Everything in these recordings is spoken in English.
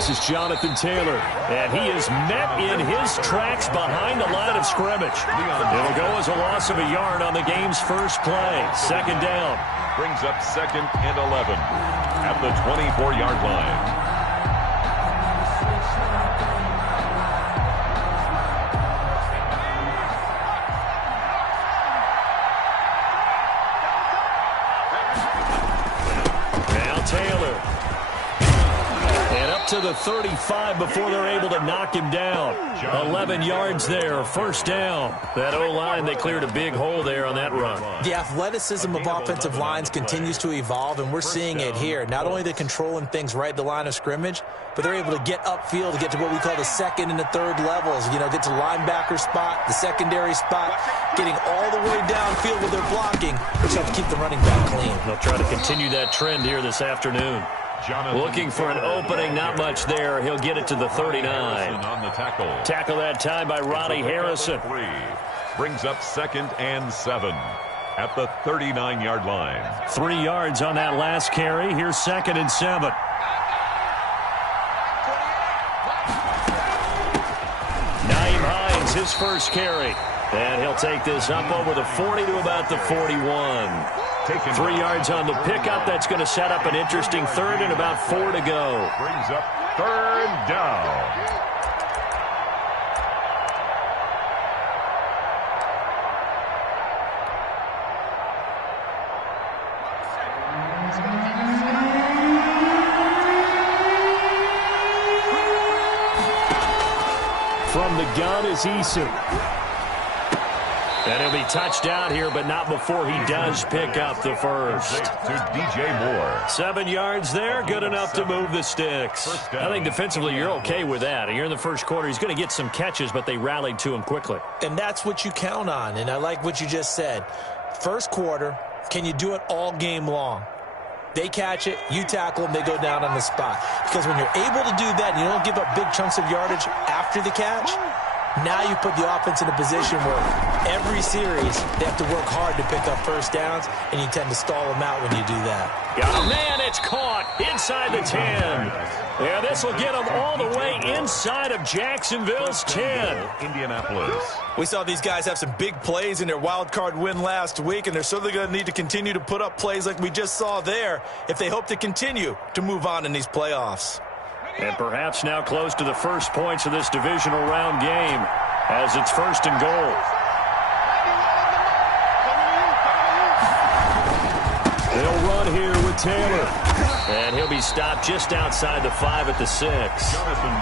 This is Jonathan Taylor, and he is met in his tracks behind the line of scrimmage. It'll go as a loss of a yard on the game's first play. Second down. Brings up 2nd and 11 at the 24-yard line. To the 35 before they're able to knock him down. 11 yards there, first down. That O-line, they cleared a big hole there on that run. The athleticism of offensive lines continues to evolve, and we're seeing it here. Not only they're controlling things right at the line of scrimmage, but they're able to get upfield to get to what we call the second and the third levels. You know, get to linebacker spot, the secondary spot, getting all the way downfield with their blocking, which helps keep the running back clean. They'll try to continue that trend here this afternoon. Looking for an opening, not much there. He'll get it to the 39. On the tackle that time by Ronnie Harrison. Brings up 2nd and 7 at the 39-yard line. 3 yards on that last carry. Here's 2nd and 7. Naeem Hines, his first carry. And he'll take this up over the 40 to about the 41. 3 yards on the pickup. That's going to set up an interesting third and about 4 to go. Brings up 3rd down. From the gun is Eason. And he'll be touched out here, but not before he does pick up the first. To DJ Moore. 7 yards there, good enough to move the sticks. I think defensively you're okay with that. Here in the first quarter, he's going to get some catches, but they rallied to him quickly. And that's what you count on, and I like what you just said. First quarter, can you do it all game long? They catch it, you tackle them, they go down on the spot. Because when you're able to do that and you don't give up big chunks of yardage after the catch, now you put the offense in a position where every series they have to work hard to pick up first downs, and you tend to stall them out when you do that. Oh, man, it's caught inside the 10. Yeah, this will get them all the way inside of Jacksonville's 10. Indianapolis. We saw these guys have some big plays in their wild card win last week, and they're certainly going to need to continue to put up plays like we just saw there if they hope to continue to move on in these playoffs. And perhaps now close to the first points of this divisional round game as it's 1st and goal. They'll run here with Taylor. And he'll be stopped just outside the 5 at the 6.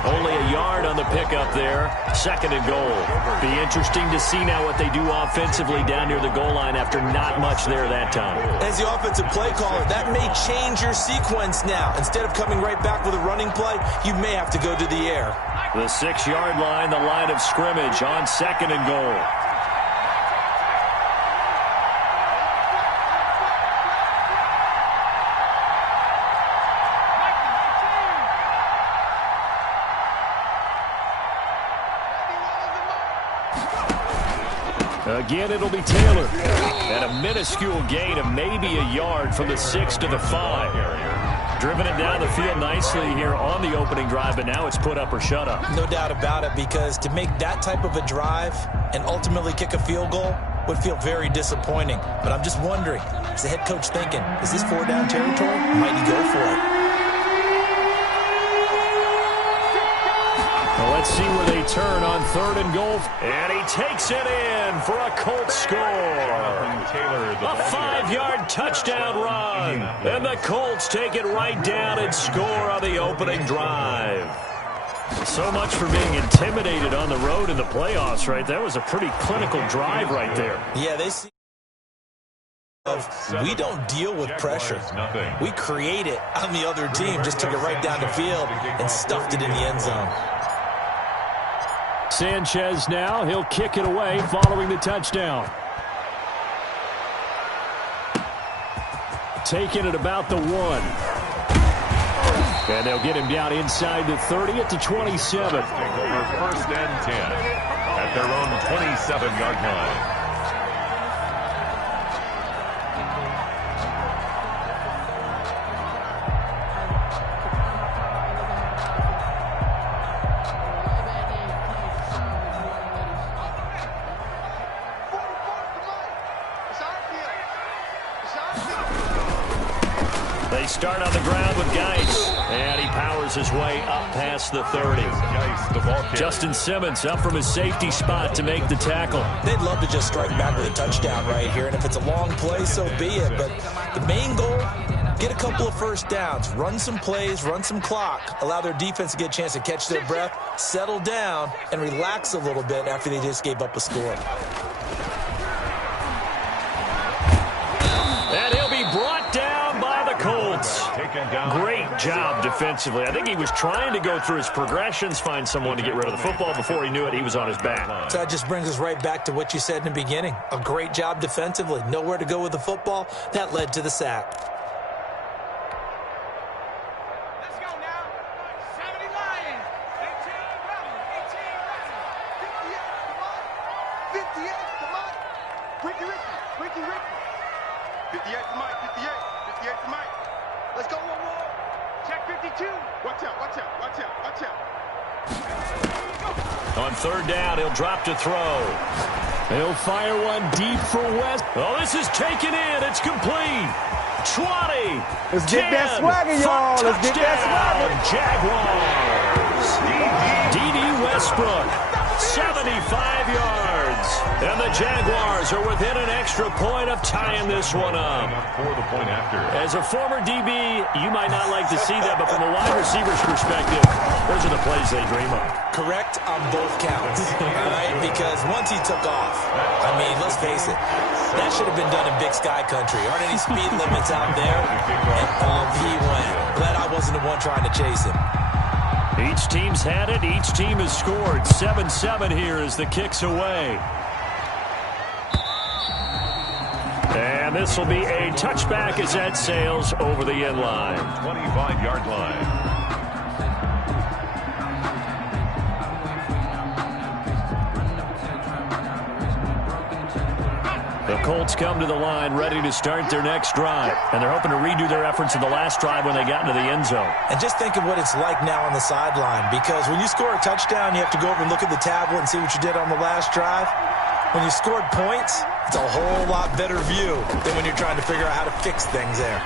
Only a yard on the pickup there. 2nd and goal. Be interesting to see now what they do offensively down near the goal line after not much there that time. As the offensive play caller, that may change your sequence now. Instead of coming right back with a running play, you may have to go to the air. The 6-yard line, the line of scrimmage on 2nd and goal. Again, it'll be Taylor. And a minuscule gain of maybe a yard from the 6 to the 5. Driven it down the field nicely here on the opening drive, but now it's put up or shut up. No doubt about it, because to make that type of a drive and ultimately kick a field goal would feel very disappointing. But I'm just wondering, is the head coach thinking, is this 4-down territory? Might he go for it? Well, let's see where they turn on 3rd and goal. And he takes it in for a Colts score. A 5-yard touchdown run. And the Colts take it right down and score on the opening drive. So much for being intimidated on the road in the playoffs, right? That was a pretty clinical drive right there. Yeah, they see. We don't deal with pressure. We create it on the other team. Just took it right down the field and stuffed it in the end zone. Sanchez now, he'll kick it away following the touchdown. Taking it about the 1. And they'll get him down inside the 30 at the 27. Over 1st and 10 at their own 27-yard line. They start on the ground with Geis, and he powers his way up past the 30. Justin Simmons up from his safety spot to make the tackle. They'd love to just strike back with a touchdown right here, and if it's a long play, so be it. But the main goal, get a couple of first downs, run some plays, run some clock, allow their defense to get a chance to catch their breath, settle down, and relax a little bit after they just gave up a score. And he'll be brought down by the Colts. Great job defensively. I think he was trying to go through his progressions, find someone to get rid of the football. Before he knew it, he was on his back. So that just brings us right back to what you said in the beginning. A great job defensively. Nowhere to go with the football. That led to the sack. Let's go now. 70 Lions. 18 Rebels. 18 Rebels. 58, come on. 58, come on. Ricky. 58 to Mike. 58 to Mike. Let's go one more. Check 52. Watch out. On third down, he'll drop to throw. He'll fire one deep for West. Oh, this is taken in. It's complete. 20. Let's get that swagger, y'all. Let's get that swagger. Jaguars. D.D. Westbrook, 75 yards. And the Jaguars are within an extra point of tying this one up. For the point after. As a former DB, you might not like to see that, but from a wide receiver's perspective, those are the plays they dream of. Correct on both counts, all right? Because once he took off, I mean, let's face it, that should have been done in Big Sky country. Aren't any speed limits out there? And off he went. Glad I wasn't the one trying to chase him. Each team's had it. Each team has scored. 7-7 here as the kick's away. And this will be a touchback as that sails over the end line. 25-yard line. The Colts come to the line ready to start their next drive. And they're hoping to redo their efforts in the last drive when they got into the end zone. And just think of what it's like now on the sideline. Because when you score a touchdown, you have to go over and look at the tablet and see what you did on the last drive. When you scored points, it's a whole lot better view than when you're trying to figure out how to fix things there.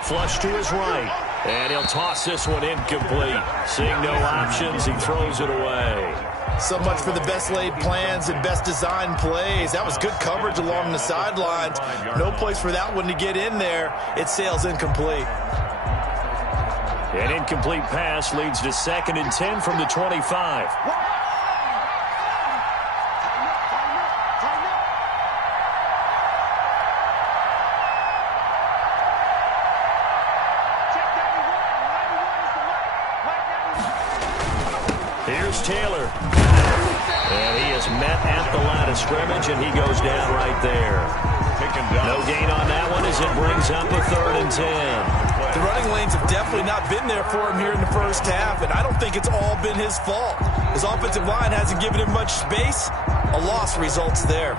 Flush to his right. And he'll toss this one incomplete. Seeing no options, he throws it away. So much for the best laid plans and best designed plays. That was good coverage along the sidelines. No place for that one to get in there. It sails incomplete. An incomplete pass leads to 2nd and 10 from the 25. Here's Taylor. And he is met at the line of scrimmage, and he goes down right there. No gain on that one as it brings up a 3rd and 10. The running lanes have definitely not been there for him here in the first half, and I don't think it's all been his fault. His offensive line hasn't given him much space. A loss results there.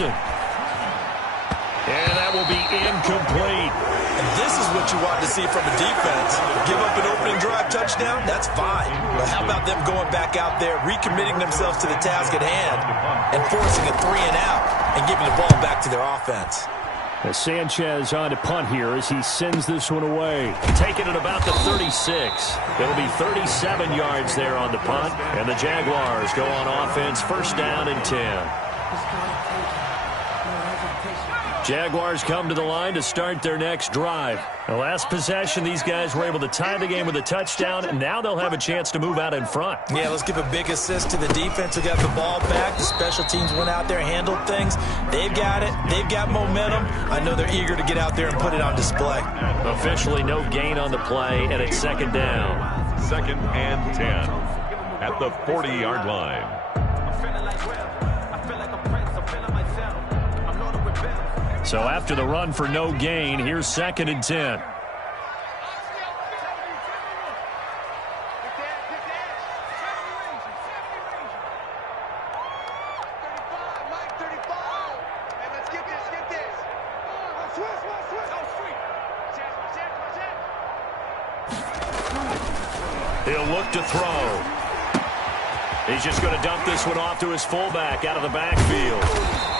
And that will be incomplete. And this is what you want to see from a defense. Give up an opening drive touchdown, that's fine. But how about them going back out there, recommitting themselves to the task at hand, and forcing a 3 and out, and giving the ball back to their offense. As Sanchez on to punt here as he sends this one away. Taking it about the 36. It'll be 37 yards there on the punt. And the Jaguars go on offense, 1st down and 10. Jaguars come to the line to start their next drive. The last possession, these guys were able to tie the game with a touchdown, and now they'll have a chance to move out in front. Yeah, let's give a big assist to the defense who got the ball back. The special teams went out there, handled things. They've got it. They've got momentum. I know they're eager to get out there and put it on display. Officially no gain on the play, and it's 2nd down. 2nd and 10 at the 40-yard line. So after the run for no gain, here's 2nd and 10. Let's get this. He'll look to throw. He's just going to dump this one off to his fullback out of the backfield.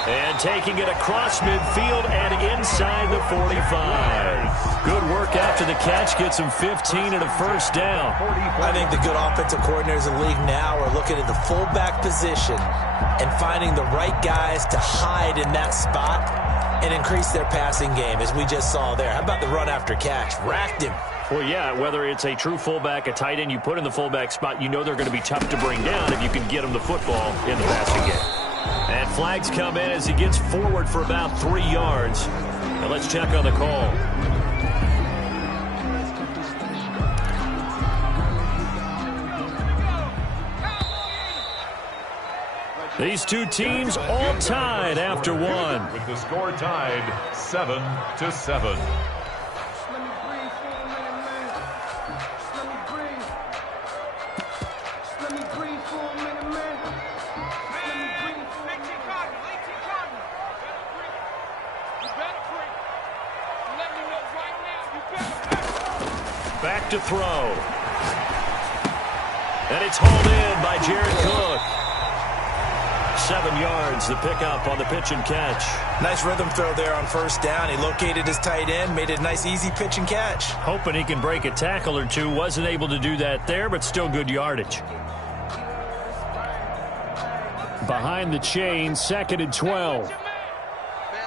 And taking it across midfield and inside the 45. Good work after the catch. Gets him 15 and a first down. I think the good offensive coordinators in the league now are looking at the fullback position and finding the right guys to hide in that spot and increase their passing game, as we just saw there. How about the run after catch? Racked him. Well, yeah, whether it's a true fullback, a tight end you put in the fullback spot, you know they're going to be tough to bring down if you can get them the football in the passing game. And flags come in as he gets forward for about 3 yards. Now let's check on the call. These two teams all tied after one. With the score tied 7-7. Back to throw. And it's hauled in by Jared Cook. 7 yards, the pickup on the pitch and catch. Nice rhythm throw there on first down. He located his tight end, made it a nice, easy pitch and catch. Hoping he can break a tackle or two. Wasn't able to do that there, but still good yardage. Behind the chain, 2nd and 12. Man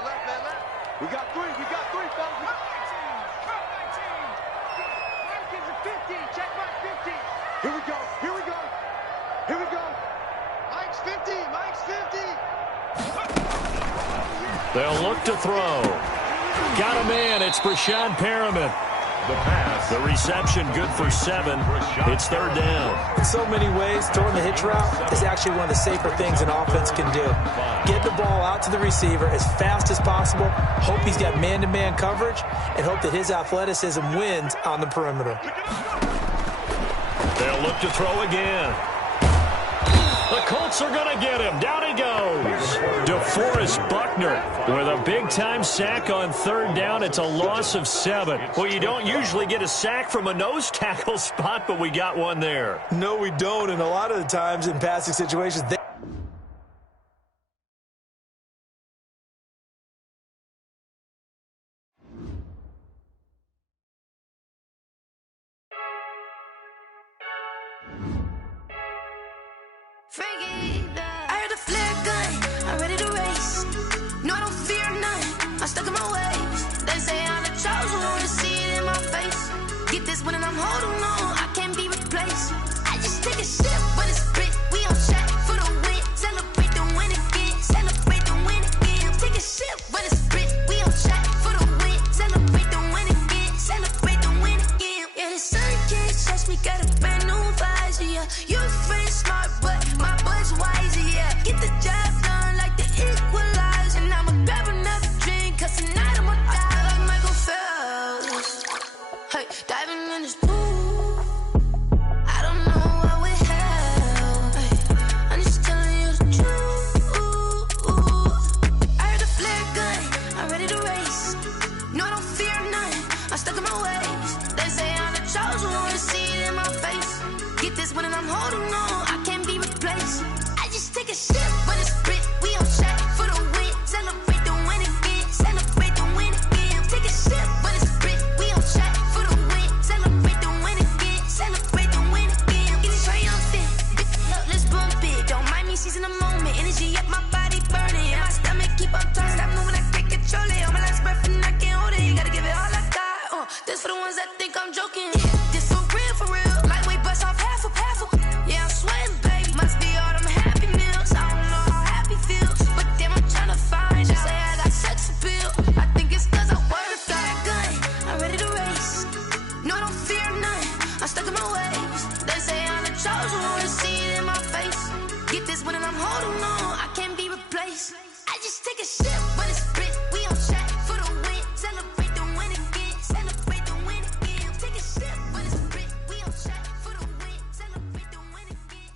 left, man left. We got three, fellas. 50, check Mike 50. Here we go. Mike's 50. They'll look to throw. Got him in. It's Brashad Perriman. The pass. The reception good for 7. It's 3rd down. In so many ways, throwing the hitch route is actually one of the safer things an offense can do. Get the ball out to the receiver as fast as possible, hope he's got man-to-man coverage, and hope that his athleticism wins on the perimeter. They'll look to throw again. The Colts are going to get him. Down he goes. DeForest Buckner with a big-time sack on 3rd down. It's a loss of 7. Well, you don't usually get a sack from a nose tackle spot, but we got one there. No, we don't, and a lot of the times in passing situations, I heard a flare gun, I'm ready to race. No, I don't fear none, I'm stuck in my ways. They say I'm the chosen one, to see it in my face. Get this one and I'm holding on, I can't be replaced. I just take a sip, but it's split, we on track for the win. Celebrate the win again, celebrate the win again. Take a sip, but it's split, we on track for the win. Celebrate the win again, celebrate the win again. Yeah, the sun can't touch me, got a brand new visor, yeah. You friend smart, but my bud's wiser, yeah. Get the job done like the equalizer. And I'ma grab another drink, cause tonight I'ma die like Michael Phelps. Hey, diving in this pool, I don't know what we have. Hey, I'm just telling you the truth. I heard a flare gun, I'm ready to race. No, I don't fear none, I'm stuck in my ways. They say I'm the chosen one, to see it in my face. Get this one and I'm holding on, I can't be replaced. I just take a sip, but it's split, we on track for the win. Celebrate the win again, celebrate the win again. Take a sip, but it's split, we on track for the win. Celebrate the win again, celebrate the win again. Get it triumphant, let's bump it. Don't mind me seizing the moment, energy up my body burning. My stomach keep up turning, stop moving, I can't control it. On my last breath and I can't hold it, you gotta give it all I got. This for the ones that think I'm joking. This for real. Lightweight bust off half a. Yeah, I'm sweating, baby. Must be all them happy meals. I don't know how happy feels, but damn, I'm tryna find you. Say I got sex appeal. I think it's cause I work that gun. I'm ready to race. No, I don't fear none. I'm stuck in my ways. They say I'm the chosen one, to see it in my face. Get this one and I'm holding on, I can't be replaced. I just take a sip, but it's split. We on track for the win. Celebrate the win again. Celebrate the win again. Take a sip, but it's split. We on track for the win. Celebrate the win again.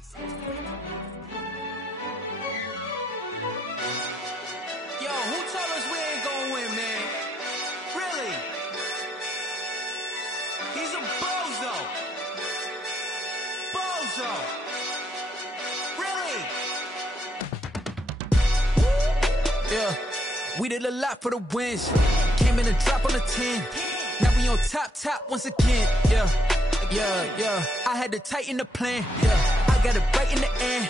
Yo, who told us we ain't gonna win, man? Really? He's a bozo. We did a lot for the wins. Came in a drop on a 10. Now we on top once again. Yeah. I had to tighten the plan. Yeah. I got it right in the end.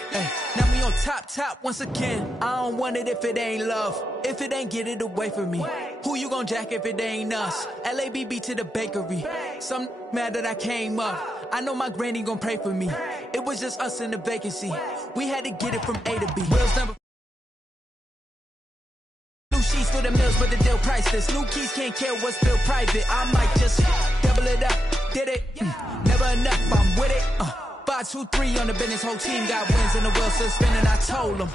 Now we on top once again. I don't want it if it ain't love. If it ain't, get it away from me. Who you gon' jack if it ain't us? LABB to the bakery. Some mad that I came up. I know my granny gon' pray for me. It was just us in the vacancy. We had to get it from A to B. Wheels number. New sheets for the mills, but the deal priceless. New keys can't care what's still private. I might just double it up. Did it? Never enough, I'm with it. 5, 2, 3 on the business. Whole team got wins and the wheels still spinning. I told them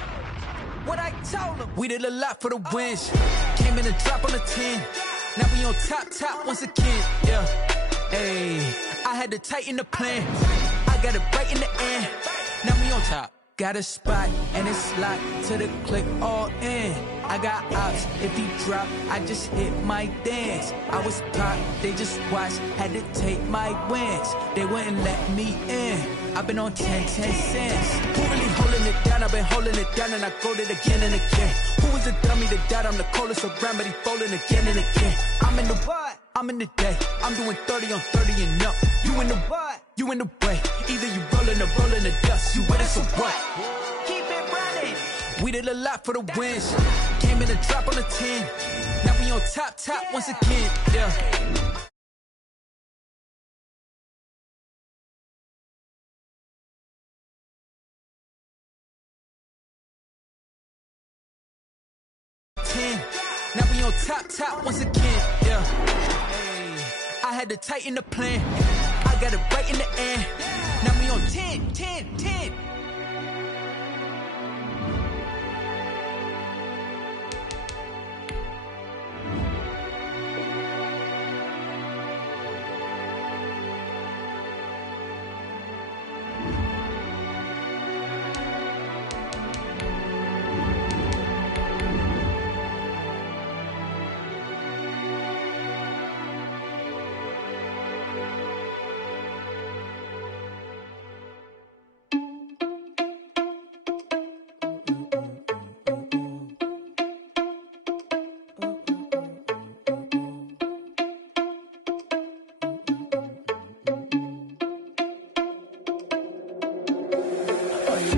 what I told them. We did a lot for the wins. Came in a drop on a 10. Now we on top once again. Yeah. Hey, I had to tighten the plan. I got it right in the end. Now we on top. Got a spot and it's locked to the click all in. I got ops, if he drop, I just hit my dance. I was pop, they just watched, had to take my wins. They wouldn't let me in. I've been on 10 cents. Who really holding it down? I've been holding it down and I go it again and again. Who was the dummy that died? I'm the coldest around, but he folding again and again. I'm in the what? I'm in the day. I'm doing 30 on 30 and up. You in the what? You in the way. Either you rolling or rolling the dust. You with us or what? Keep it running. We did a lot for the wins. Came in a drop on a 10. Now we on top once again. Yeah. Now we on top once again. Yeah. Hey, I had to tighten the plan. I got it right in the end. Now we on 10.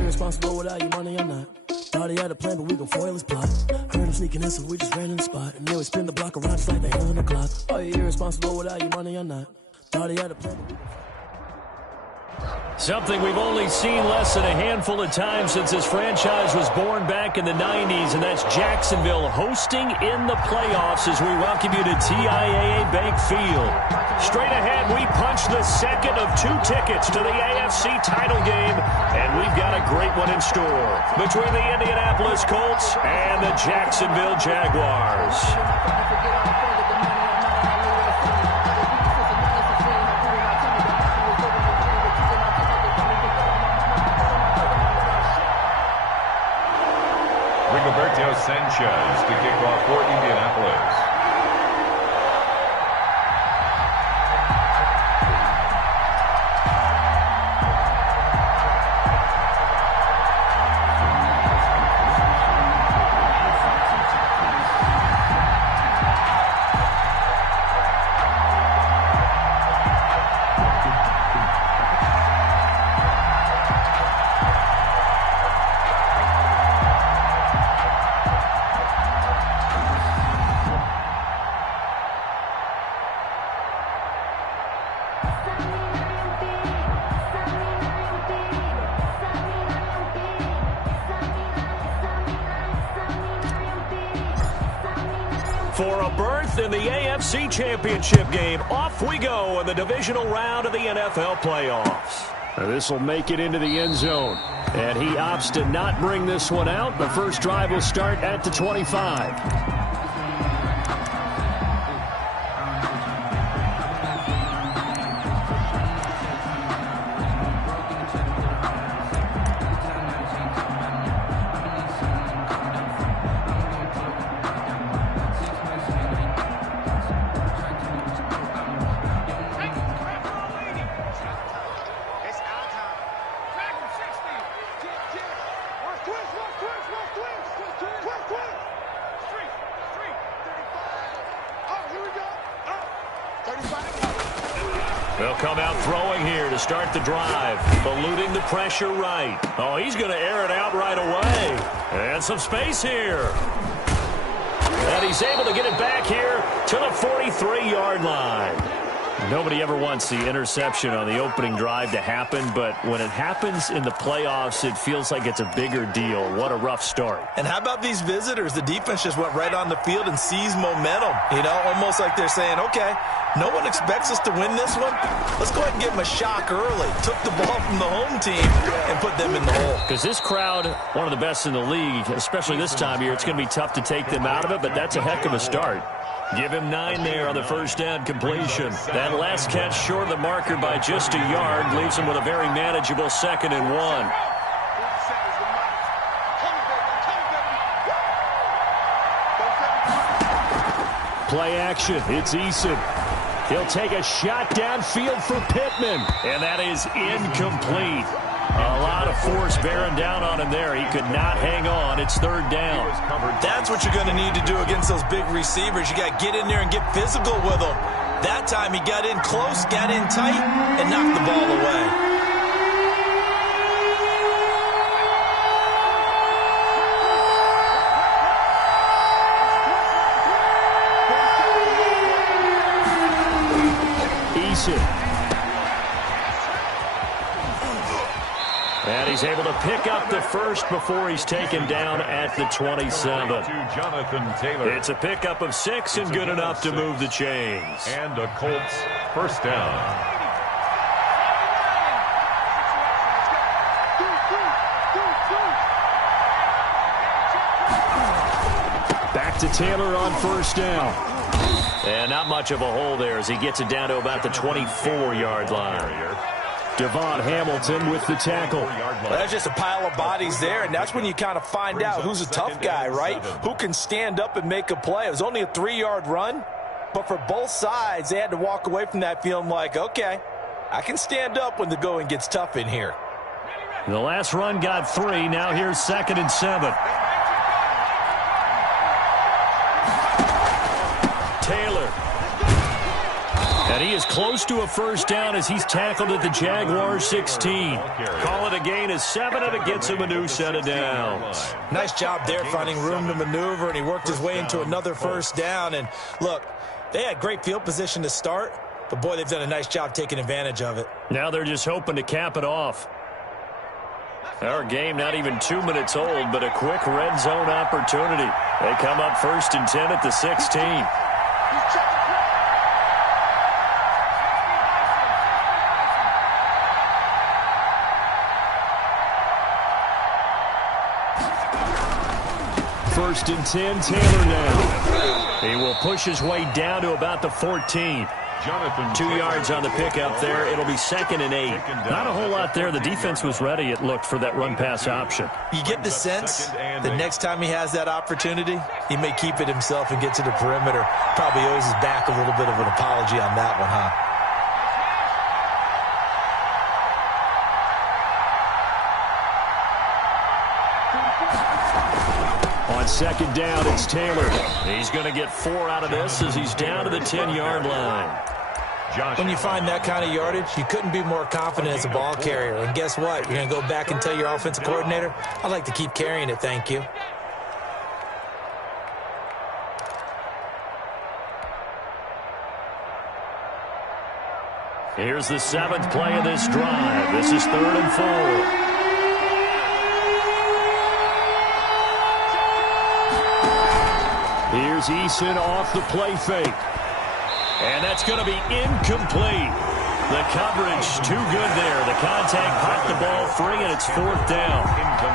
Responsible without your money or not. Thought he had a plan, but we gon' foil his plot. Heard him sneaking in, so we just ran in the spot. And then we spin the block around just like they on the clock. Are you irresponsible without your money or not? Thought he had a plan, but we gon' Something we've only seen less than a handful of times since this franchise was born back in the 90s, and that's Jacksonville hosting in the playoffs as we welcome you to TIAA Bank Field. Straight ahead, we punch the second of 2 tickets to the AFC title game, and we've got a great one in store between the Indianapolis Colts and the Jacksonville Jaguars. Rigoberto Sanchez to kick off for Indianapolis. For a berth in the AFC Championship game, off we go in the divisional round of the NFL playoffs. This will make it into the end zone, and he opts to not bring this one out. The first drive will start at the 25. They'll come out throwing here to start the drive. Eluding the pressure right. Oh, he's going to air it out right away. And some space here. And he's able to get it back here to the 43-yard line. Nobody ever wants the interception on the opening drive to happen, but when it happens in the playoffs, it feels like it's a bigger deal. What a rough start. And how about these visitors? The defense just went right on the field and seized momentum. You know, almost like they're saying, okay, no one expects us to win this one. Let's go ahead and give them a shock early. Took the ball from the home team and put them in the hole. Because this crowd, one of the best in the league, especially this time of year, it's going to be tough to take them out of it, but that's a heck of a start. Give him 9 there on the first down completion. That last catch short of the marker by just a yard leaves him with a very manageable 2nd and 1. Play action. It's Eason. He'll take a shot downfield for Pittman. And that is incomplete. A lot of force bearing down on him there. He could not hang on. It's 3rd down. That's what you're going to need to do against those big receivers. You got to get in there and get physical with them. That time he got in close, got in tight, and knocked the ball away. And he's able to pick up the first before he's taken down at the 27. Jonathan Taylor. It's a pickup of 6 and good enough to move the chains. And a Colts first down. Back to Taylor on first down. And not much of a hole there as he gets it down to about the 24-yard line. Devon Hamilton with the tackle. Well, that's just a pile of bodies there, and that's when you kind of find out who's a tough guy, right? Who can stand up and make a play. It was only a 3-yard run, but for both sides, they had to walk away from that feeling like, okay, I can stand up when the going gets tough in here. The last run got 3. Now here's 2nd and 7. Taylor. And he is close to a first down as he's tackled at the Jaguars 16. Call it a gain of 7, and it gets him a new set of downs. Nice job there finding room to maneuver, and he worked his way into another first down. And look, they had great field position to start, but boy, they've done a nice job taking advantage of it. Now they're just hoping to cap it off. Our game not even 2 minutes old, but a quick red zone opportunity. They come up 1st and 10 at the 16. First and 10, Taylor now. He will push his way down to about the 14. 2 yards on the pickup there. It'll be 2nd and 8. Not a whole lot there. The defense was ready, it looked, for that run-pass option. You get the sense that next time he has that opportunity, he may keep it himself and get to the perimeter. Probably owes his back a little bit of an apology on that one, huh? On 2nd down, it's Taylor. He's going to get 4 out of this as he's down to the 10-yard line. When you find that kind of yardage, you couldn't be more confident as a ball carrier. And guess what? You're going to go back and tell your offensive coordinator, I'd like to keep carrying it, thank you. Here's the 7th play of this drive. This is 3rd and 4. Here's Eason off the play fake. And that's going to be incomplete. The coverage too good there. The contact popped the ball free, and it's 4th down.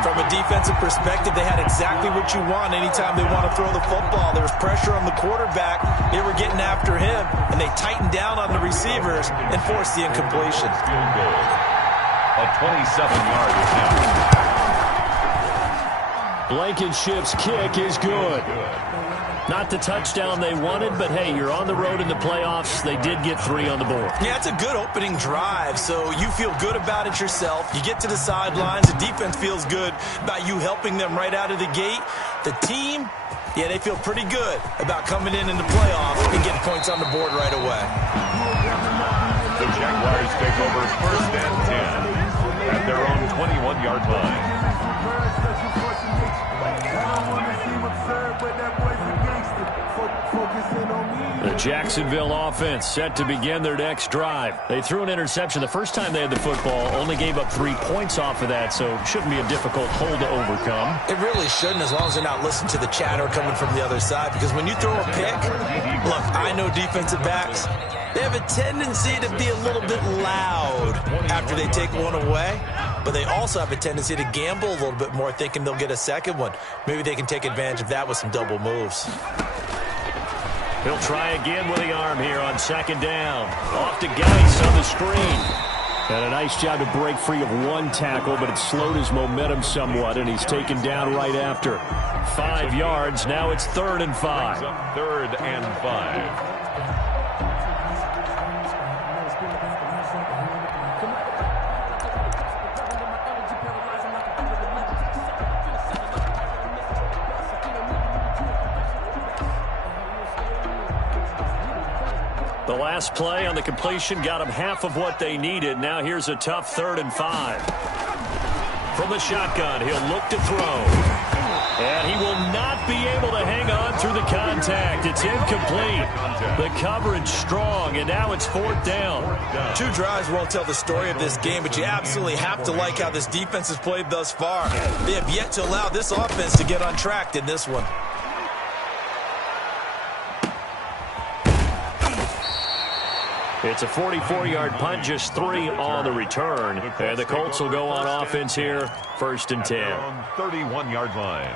From a defensive perspective, they had exactly what you want anytime they want to throw the football. There was pressure on the quarterback. They were getting after him, and they tightened down on the receivers and forced the incompletion. A 27-yard attempt. Blankenship's kick is good. Not the touchdown they wanted, but hey, you're on the road in the playoffs. They did get 3 on the board. Yeah, it's a good opening drive, so you feel good about it yourself. You get to the sidelines. The defense feels good about you helping them right out of the gate. The team, yeah, they feel pretty good about coming in the playoffs and getting points on the board right away. The Jaguars take over 1st and 10 at their own 21-yard line. The Jacksonville offense set to begin their next drive. They threw an interception the first time they had the football, only gave up 3 points off of that, so shouldn't be a difficult hole to overcome. It really shouldn't, as long as they're not listening to the chatter coming from the other side, because when you throw a pick, look, I know defensive backs, they have a tendency to be a little bit loud after they take one away, but they also have a tendency to gamble a little bit more, thinking they'll get a second one. Maybe they can take advantage of that with some double moves. He'll try again with the arm here on 2nd down. Off to Geis on the screen. And a nice job to break free of 1 tackle, but it slowed his momentum somewhat, and he's taken down right after. 5 yards. Now it's 3rd and 5. 3rd and 5. The last play on the completion got them half of what they needed. Now here's a tough 3rd and 5. From the shotgun, he'll look to throw. And he will not be able to hang on through the contact. It's incomplete. The coverage strong, and now it's 4th down. 2 drives won't tell the story of this game, but you absolutely have to like how this defense has played thus far. They have yet to allow this offense to get untracked in this one. It's a 44-yard punt, just 3 on the return. And the Colts will go on offense here, 1st and 10. 31-yard line.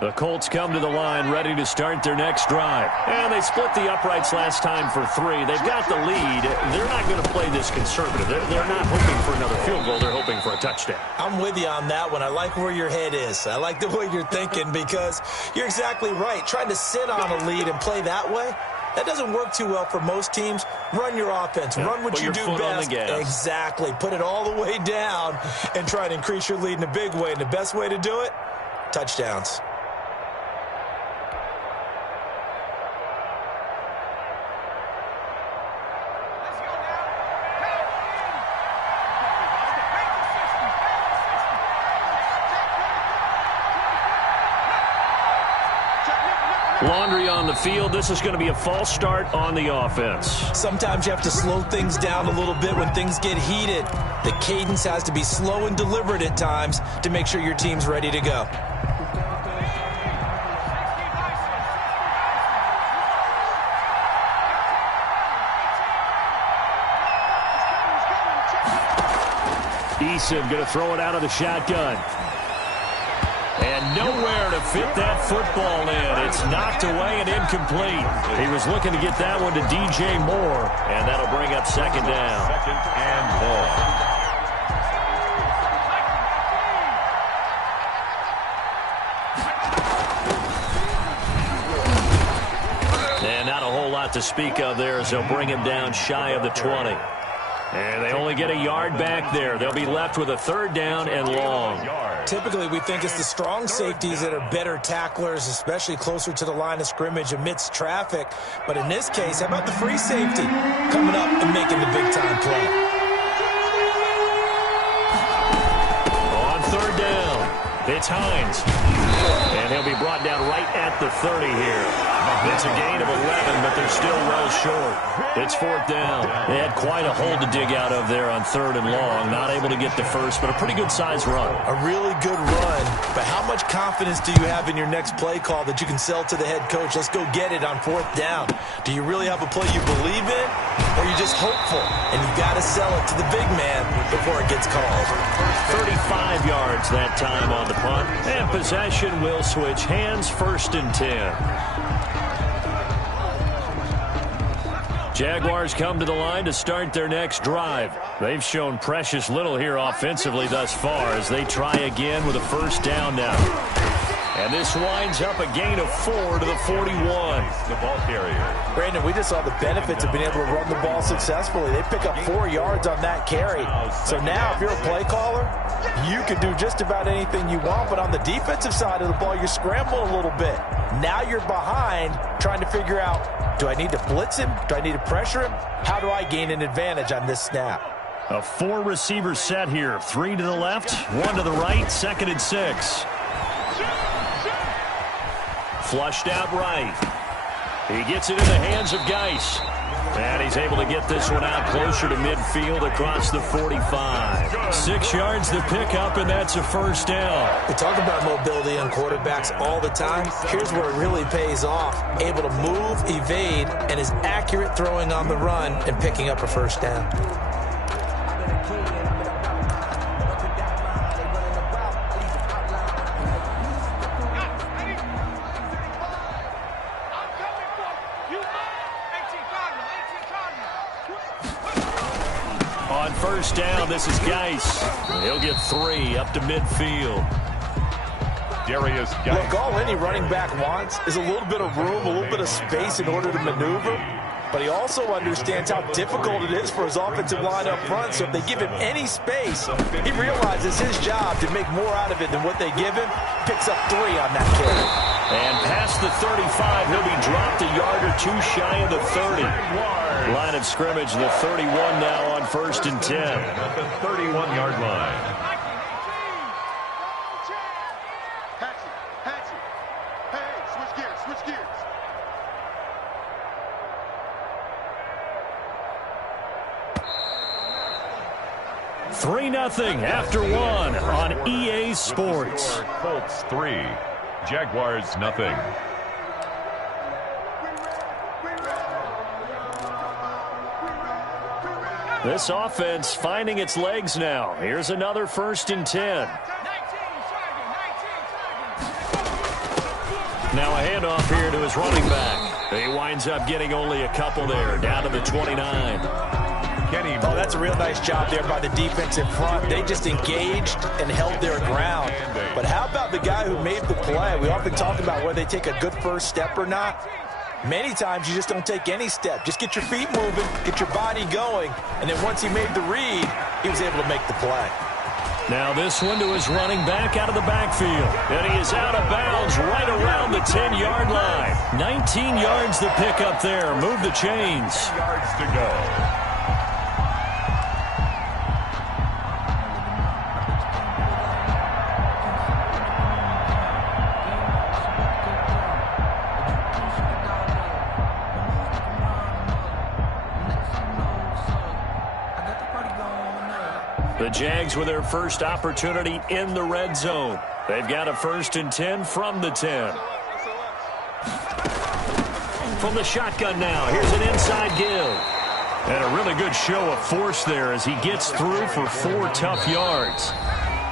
The Colts come to the line ready to start their next drive. And they split the uprights last time for 3. They've got the lead. They're not going to play this conservative. They're not hoping for another field goal. They're hoping for a touchdown. I'm with you on that one. I like where your head is. I like the way you're thinking, because you're exactly right. Trying to sit on a lead and play that way, that doesn't work too well for most teams. Run your offense. Yeah, run what you do best. Exactly. Put it all the way down and try to increase your lead in a big way. And the best way to do it, touchdowns. Laundry on the field. This is going to be a false start on the offense. Sometimes you have to slow things down a little bit when things get heated. The cadence has to be slow and deliberate at times to make sure your team's ready to go. Eason going to throw it out of the shotgun. And nowhere to fit that football in. It's knocked away and incomplete. He was looking to get that one to DJ Moore, and that'll bring up 2nd down. 2nd and long. And not a whole lot to speak of there, as they'll bring him down shy of the 20. And they only get a yard back there. They'll be left with a 3rd down and long. Typically, we think it's the strong safeties that are better tacklers, especially closer to the line of scrimmage amidst traffic. But in this case, how about the free safety coming up and making the big-time play? On 3rd down, it's Hines. And he'll be brought down right at the 30 here. It's a gain of 11, but they're still well short. It's 4th down. They had quite a hole to dig out of there on 3rd and long. Not able to get the first, but a pretty good-sized run. A really good run, but how much confidence do you have in your next play call that you can sell to the head coach? Let's go get it on 4th down. Do you really have a play you believe in, or are you just hopeful? And you got to sell it to the big man before it gets called. 35 yards that time on the punt, and possession will switch hands, 1st and 10. Jaguars come to the line to start their next drive. They've shown precious little here offensively thus far as they try again with a 1st down now. And this winds up a gain of 4 to the 41. The ball carrier. Brandon, we just saw the benefits of being able to run the ball successfully. They pick up 4 yards on that carry. So now if you're a play caller, you can do just about anything you want. But on the defensive side of the ball, you're scrambling a little bit. Now you're behind trying to figure out, do I need to blitz him? Do I need to pressure him? How do I gain an advantage on this snap? A 4-receiver set here. 3 to the left, 1 to the right, 2nd and 6. Flushed out right. He gets it in the hands of Geis. And he's able to get this one out closer to midfield across the 45. 6 yards the pickup, and that's a first down. We talk about mobility on quarterbacks all the time. Here's where it really pays off. Able to move, evade, and is accurate throwing on the run and picking up a first down. On first down, this is Geis. He'll get 3 up to midfield. Darius Geis. Look, all any running back wants is a little bit of room, a little bit of space in order to maneuver. But he also understands how difficult it is for his offensive line up front. So if they give him any space, he realizes his job to make more out of it than what they give him. Picks up 3 on that carry. And past the 35, he'll be dropped a yard or 2 shy of the 30. Line of scrimmage, the 31 now on 1st and 10. At the 31-yard line. Hey, switch gears. 3-0 after 1 on EA Sports. Colts 3, Jaguars nothing. This offense finding its legs now. Here's another 1st and 10. Now a handoff here to his running back. He winds up getting only a couple there, down to the 29. Oh, that's a real nice job there by the defensive front. They just engaged and held their ground. But how about the guy who made the play? We often talk about whether they take a good first step or not. Many times you just don't take any step. Just get your feet moving, get your body going, and then once he made the read, he was able to make the play. Now this one to his running back out of the backfield. And he is out of bounds right around the 10-yard line. 19 yards the pickup there. Move the chains. 10 yards to go. The Jags with their first opportunity in the red zone. They've got a 1st and 10 from the 10. From the shotgun now, here's an inside give. And a really good show of force there as he gets through for 4 tough yards.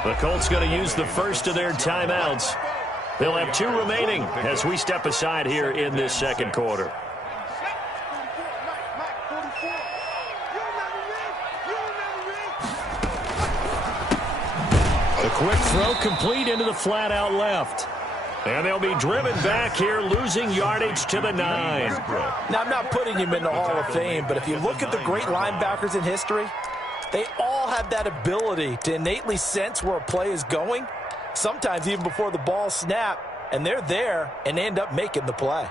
The Colts going to use the first of their timeouts. They'll have 2 remaining as we step aside here in this second quarter. Quick throw complete into the flat out left. And they'll be driven back here, losing yardage to the 9. Now, I'm not putting him in the Hall of Fame, but if you look at the great linebackers in history, they all have that ability to innately sense where a play is going, sometimes even before the ball snapped, and they're there and end up making the play.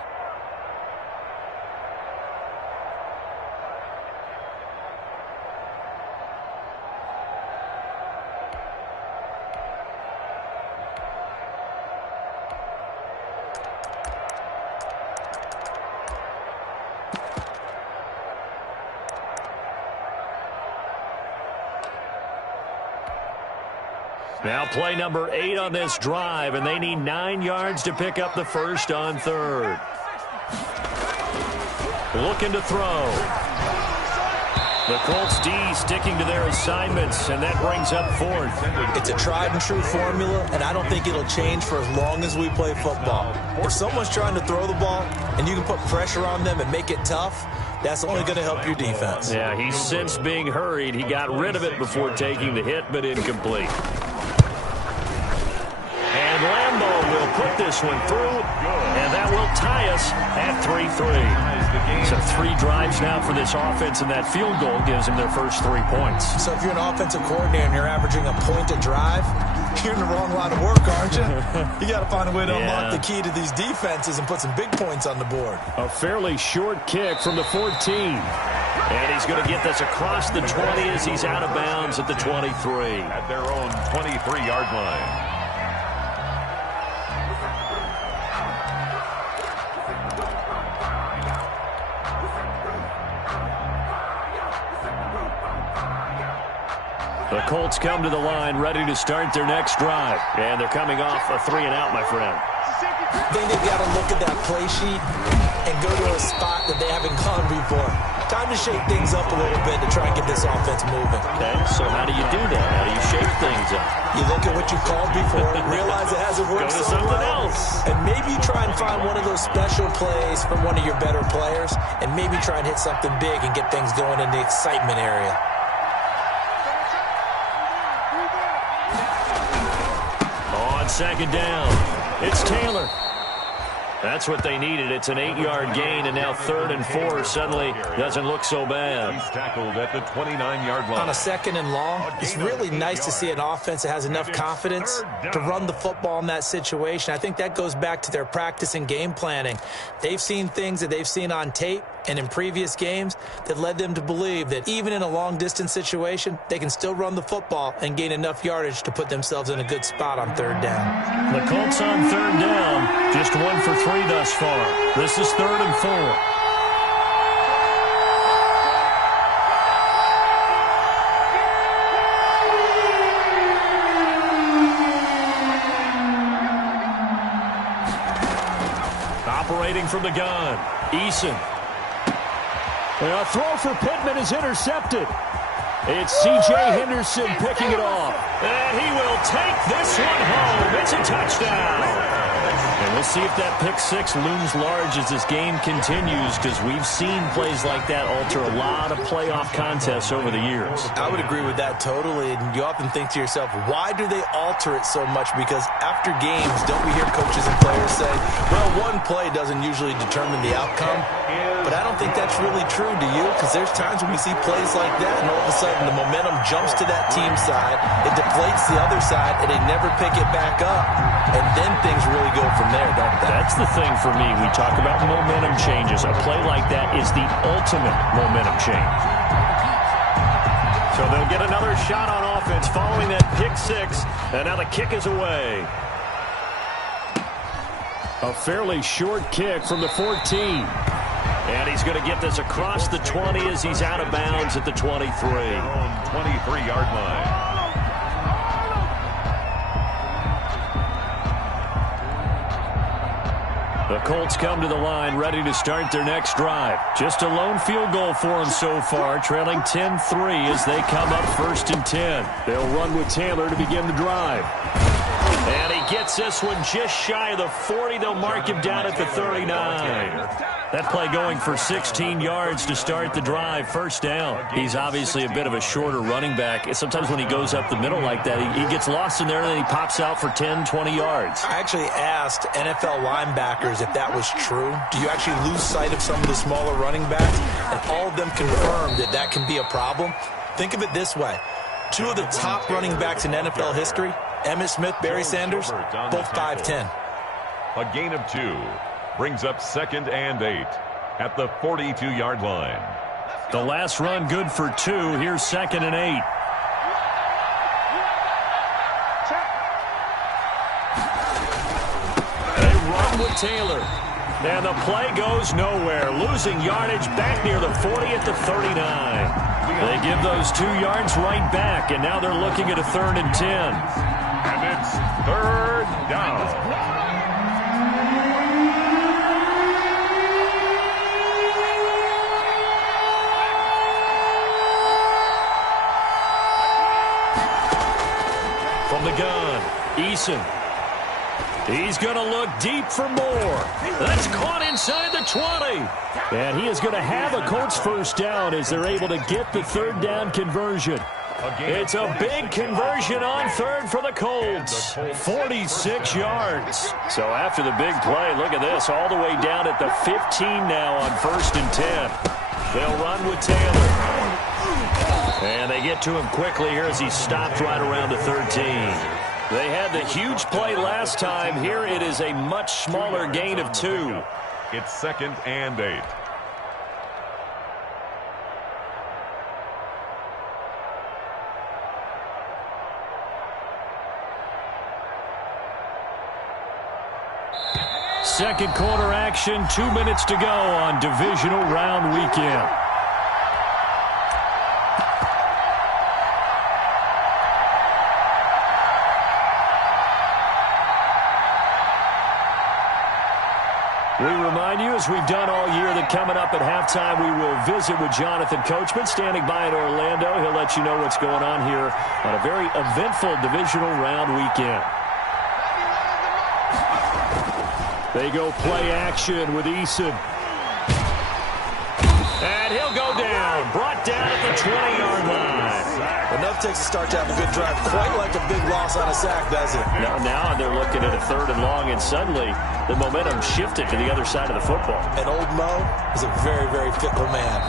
Now play number 8 on this drive, and they need 9 yards to pick up the first on 3rd. Looking to throw. The Colts D sticking to their assignments, and that brings up 4th. It's a tried and true formula, and I don't think it'll change for as long as we play football. If someone's trying to throw the ball and you can put pressure on them and make it tough, that's only going to help your defense. Yeah, he's since being hurried. He got rid of it before taking the hit, but incomplete. And Lambeau will put this this one through, and that will tie us at 3-3. So 3 drives now for this offense, and that field goal gives them their first 3 points. So if you're an offensive coordinator and you're averaging a point a drive, you're in the wrong line of work, aren't you? You got to find a way to unlock the key to these defenses and put some big points on the board. A fairly short kick from the 14. And he's going to get this across the 20 as he's out of bounds at the 23. At their own 23-yard line. The Colts come to the line ready to start their next drive. And they're coming off a 3-and-out, my friend. I think they've got to look at that play sheet and go to a spot that they haven't gone before. Time to shake things up a little bit to try and get this offense moving. Okay, so how do you do that? How do you shake things up? You look at what you called before, realize it hasn't worked Go to so something well, else. and maybe you try and find one of those special plays from one of your better players, and maybe try and hit something big and get things going in the excitement area. On second down, it's Taylor. That's what they needed. It's an 8-yard gain, and now 3rd and 4 suddenly doesn't look so bad. He's tackled at the 29-yard line. On a 2nd and long, it's really nice to see an offense that has enough confidence to run the football in that situation. I think that goes back to their practice and game planning. They've seen things that they've seen on tape and in previous games that led them to believe that even in a long-distance situation, they can still run the football and gain enough yardage to put themselves in a good spot on 3rd down. The Colts on 3rd down, just 1 for 3 thus far. This is 3rd and 4. Operating from the gun, Eason. And a throw for Pittman is intercepted. It's C.J. Henderson picking it off. And he will take this one home. It's a touchdown. And we'll see if that pick 6 looms large as this game continues, because we've seen plays like that alter a lot of playoff contests over the years. I would agree with that totally. And you often think to yourself, why do they alter it so much? Because after games, don't we hear coaches and players say, well, one play doesn't usually determine the outcome? But I don't think that's really true, do you? Because there's times when we see plays like that, and all of a sudden the momentum jumps to that team side, it deflates the other side, and they never pick it back up. And then things really go from there, don't they? That's the thing for me. We talk about momentum changes. A play like that is the ultimate momentum change. So they'll get another shot on offense following that pick 6, and now the kick is away. A fairly short kick from the 14. And he's going to get this across the 20 as he's out of bounds at the 23. 23-yard line. The Colts come to the line ready to start their next drive. Just a lone field goal for them so far, trailing 10-3 as they come up 1st and 10. They'll run with Taylor to begin the drive. And he gets this one just shy of the 40. They'll mark him down at the 39. That play going for 16 yards to start the drive. 1st down. He's obviously a bit of a shorter running back. Sometimes when he goes up the middle like that, he gets lost in there and then he pops out for 10, 20 yards. I actually asked NFL linebackers if that was true. Do you actually lose sight of some of the smaller running backs? And all of them confirmed that that can be a problem. Think of it this way. 2 of the top running backs in NFL history, Emmitt Smith, Barry Sanders, both 5'10". A gain of 2 brings up 2nd and 8 at the 42-yard line. The last run good for 2. Here's 2nd and 8. They run with Taylor. And the play goes nowhere. Losing yardage back near the 40 at the 39. They give those 2 yards right back, and now they're looking at a 3rd and 10. And it's 3rd down. From the gun, Eason. He's going to look deep for more. That's caught inside the 20. And he is going to have a Colts 1st down as they're able to get the 3rd down conversion. It's a big conversion on third for the Colts. 46 yards. So after the big play, look at this, all the way down at the 15 now on 1st and 10. They'll run with Taylor. And they get to him quickly here as he stopped right around the 13. They had the huge play last time. Here it is a much smaller gain of 2. It's 2nd and 8. Second quarter action, 2 minutes to go on divisional round weekend. We remind you, as we've done all year, that coming up at halftime, we will visit with Jonathan Coachman, standing by in Orlando. He'll let you know what's going on here on a very eventful divisional round weekend. They go play action with Eason. And he'll go down. Brought down at the 20-yard line. Enough takes a start to have a good drive. Quite like a big loss on a sack, does it? Now they're looking at a 3rd and long, and suddenly the momentum shifted to the other side of the football. And old Mo is a very, very fickle man.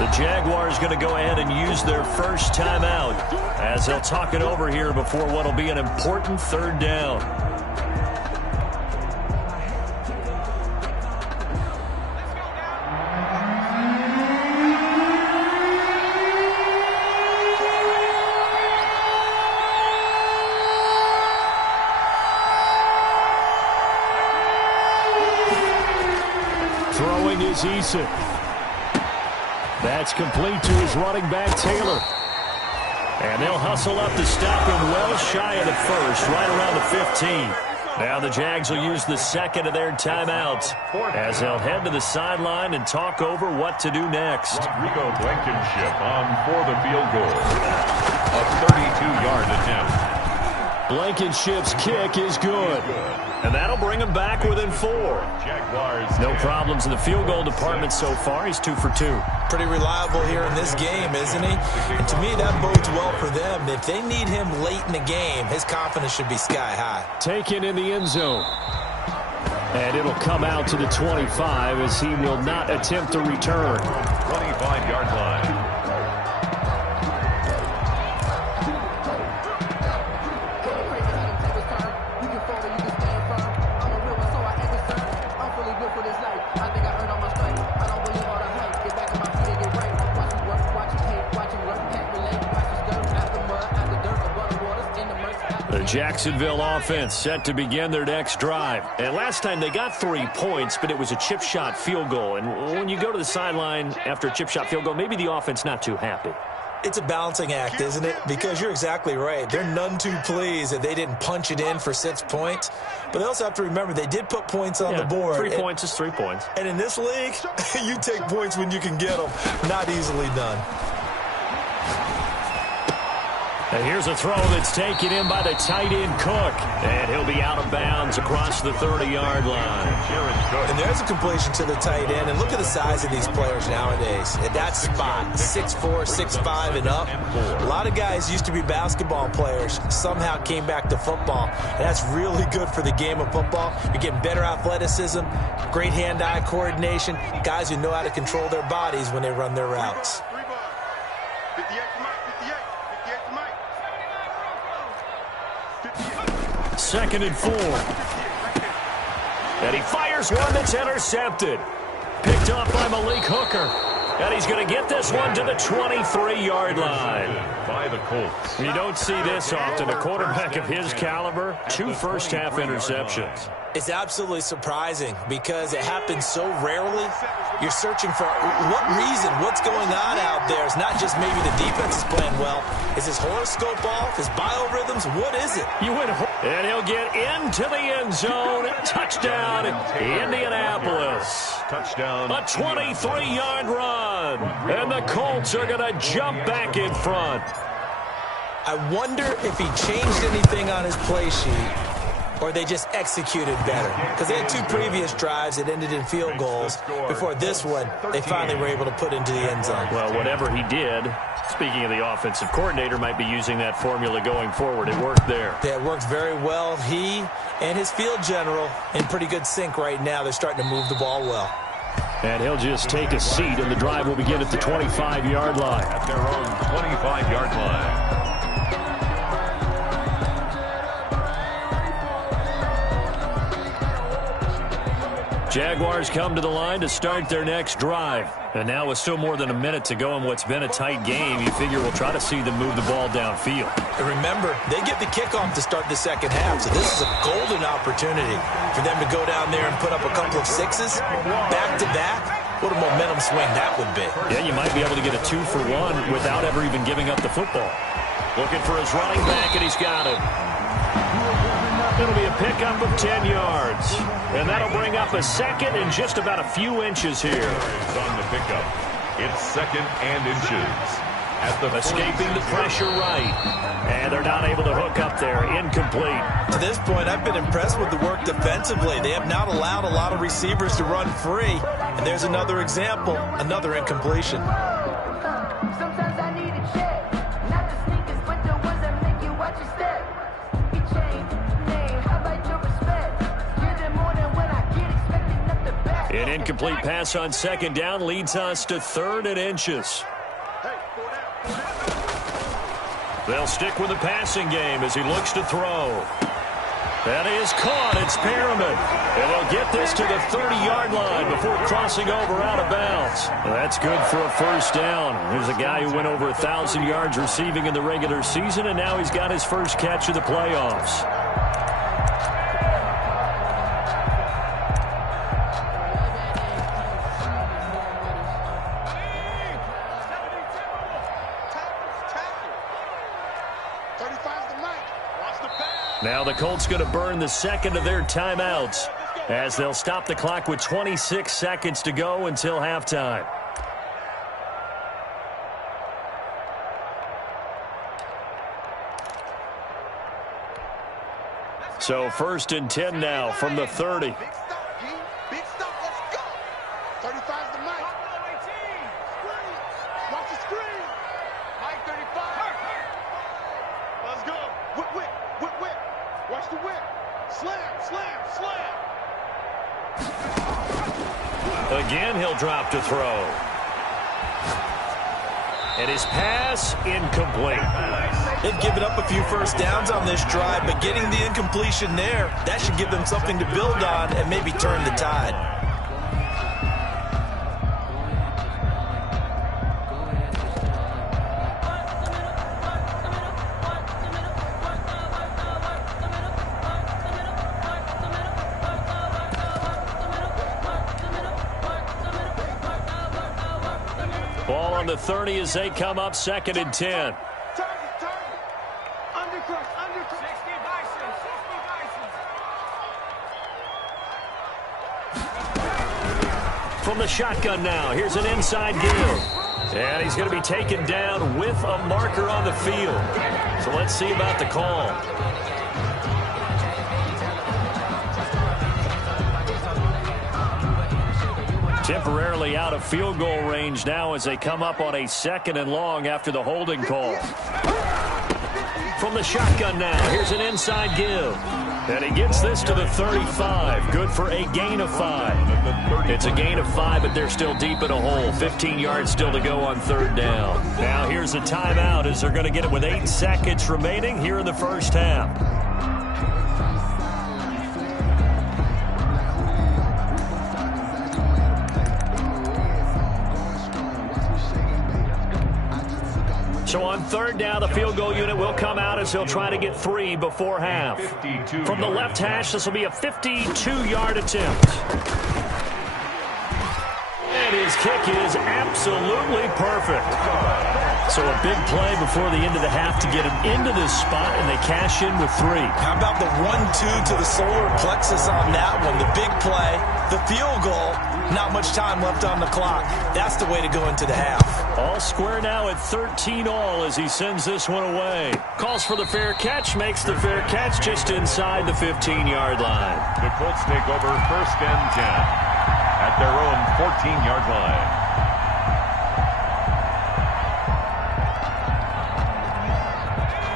The Jaguars going to go ahead and use their first timeout as they'll talk it over here before what will be an important 3rd down. Throwing is Eason. That's complete to his running back, Taylor. And they'll hustle up to stop him well shy of the 1st, right around the 15. Now the Jags will use the 2nd of their timeouts as they'll head to the sideline and talk over what to do next. Rodrigo Blankenship on for the field goal. A 32-yard attempt. Blankenship's kick is good. And that'll bring him back within 4. No problems in the field goal department so far. He's 2 for 2. Pretty reliable here in this game, isn't he? And to me, that bodes well for them. If they need him late in the game, his confidence should be sky high. Taken in the end zone. And it'll come out to the 25 as he will not attempt to return. 25-yard line. Jacksonville offense set to begin their next drive. And last time they got 3 points, but it was a chip shot field goal. And when you go to the sideline after a chip shot field goal, maybe the offense not too happy. It's a balancing act, isn't it? Because you're exactly right. They're none too pleased that they didn't punch it in for 6 points. But they also have to remember they did put points on the board. 3 points is 3 points. And in this league, you take points when you can get them. Not easily done. And here's a throw that's taken in by the tight end Cook. And he'll be out of bounds across the 30-yard line. And there's a completion to the tight end. And look at the size of these players nowadays. At that spot, 6'4", 6'5", and up. A lot of guys used to be basketball players, somehow came back to football. And that's really good for the game of football. You're getting better athleticism, great hand-eye coordination, guys who know how to control their bodies when they run their routes. 2nd and 4. And he fires one that's intercepted. Picked off by Malik Hooker. And he's going to get this one to the 23-yard line. By the Colts. You don't see this often. A quarterback of his caliber, 2 first-half interceptions. It's absolutely surprising because it happens so rarely. You're searching for what reason, what's going on out there. It's not just maybe the defense is playing well. Is his horoscope off? His biorhythms? What is it? And he'll get into the end zone. Touchdown, Indianapolis. Touchdown. A 23-yard run. And the Colts are going to jump back in front. I wonder if he changed anything on his play sheet or they just executed better? Because they had 2 previous drives that ended in field goals. Before this one, they finally were able to put into the end zone. Well, whatever he did, speaking of the offensive coordinator, might be using that formula going forward. It worked there. Yeah, it worked very well. He and his field general in pretty good sync right now. They're starting to move the ball well. And he'll just take a seat, and the drive will begin at the 25-yard line. At their own 25-yard line. Jaguars come to the line to start their next drive. And now with still more than a minute to go in what's been a tight game, you figure we'll try to see them move the ball downfield. And remember, they get the kickoff to start the second half, so this is a golden opportunity for them to go down there and put up a couple of 6s back-to-back. What a momentum swing that would be. Yeah, you might be able to get a 2-for-1 without ever even giving up the football. Looking for his running back, and he's got him. It'll be a pickup of 10 yards. And that'll bring up a second and just about a few inches here. On the pickup. It's second and inches. At the escaping the pressure right. And they're not able to hook up there. Incomplete. To this point, I've been impressed with the work defensively. They have not allowed a lot of receivers to run free. And there's another example, another incompletion. Sometimes I need a check. Not the sneakers, but the ones that make you watch your step. You change name, how about your respect? You're the morning when I get expecting up the back. An incomplete pass on second down leads us to 3rd and inches. They'll stick with the passing game as he looks to throw. That is caught. It's Perriman. And they'll get this to the 30-yard line before crossing over out of bounds. That's good for a first down. There's a guy who went over 1,000 yards receiving in the regular season, and now he's got his first catch of the playoffs. Now the Colts going to burn the second of their timeouts as they'll stop the clock with 26 seconds to go until halftime. So 1st and 10 now from the 30. Big stop, let's go. 35's the mic. Watch the screen. Mike 35. Let's go. Whip. Watch the whip. Slam. Again, he'll drop to throw. And his pass incomplete. They've given up a few first downs on this drive, but getting the incompletion there, that should give them something to build on and maybe turn the tide. Ball on the 30 as they come up 2nd and 10. Target. Undercut. 60 Bison. From the shotgun now, here's an inside give. And he's going to be taken down with a marker on the field. So let's see about the call. Temporarily out of field goal range now as they come up on a 2nd and long after the holding call. From the shotgun now, here's an inside give. And he gets this to the 35. Good for a gain of 5. It's a gain of 5, but they're still deep in a hole. 15 yards still to go on 3rd down. Now here's a timeout as they're going to get it with 8 seconds remaining here in the first half. So on 3rd down, the field goal unit will come out as they'll try to get 3 before half. From the left hash, this will be a 52-yard attempt. And his kick is absolutely perfect. So a big play before the end of the half to get him into this spot, and they cash in with 3. How about the 1-2 to the solar plexus on that one? The big play, the field goal, not much time left on the clock. That's the way to go into the half. All square now at 13-all as he sends this one away. Calls for the fair catch, makes the fair catch just inside the 15-yard line. The Colts take over 1st and 10 at their own 14-yard line.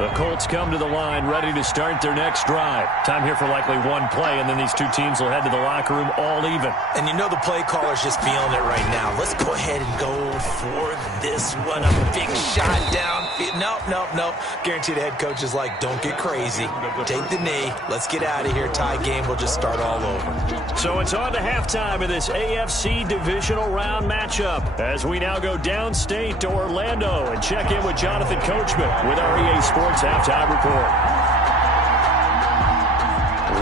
The Colts come to the line, ready to start their next drive. Time here for likely one play, and then these two teams will head to the locker room all even. And you know the play caller's just feeling it right now. Let's go ahead and go for this one. A big shot down. Nope. Guarantee the head coach is like, don't get crazy. Take the knee. Let's get out of here. Tie game. We'll just start all over. So it's on to halftime in this AFC divisional round matchup as we now go downstate to Orlando and check in with Jonathan Coachman with our EA Sports Halftime Report.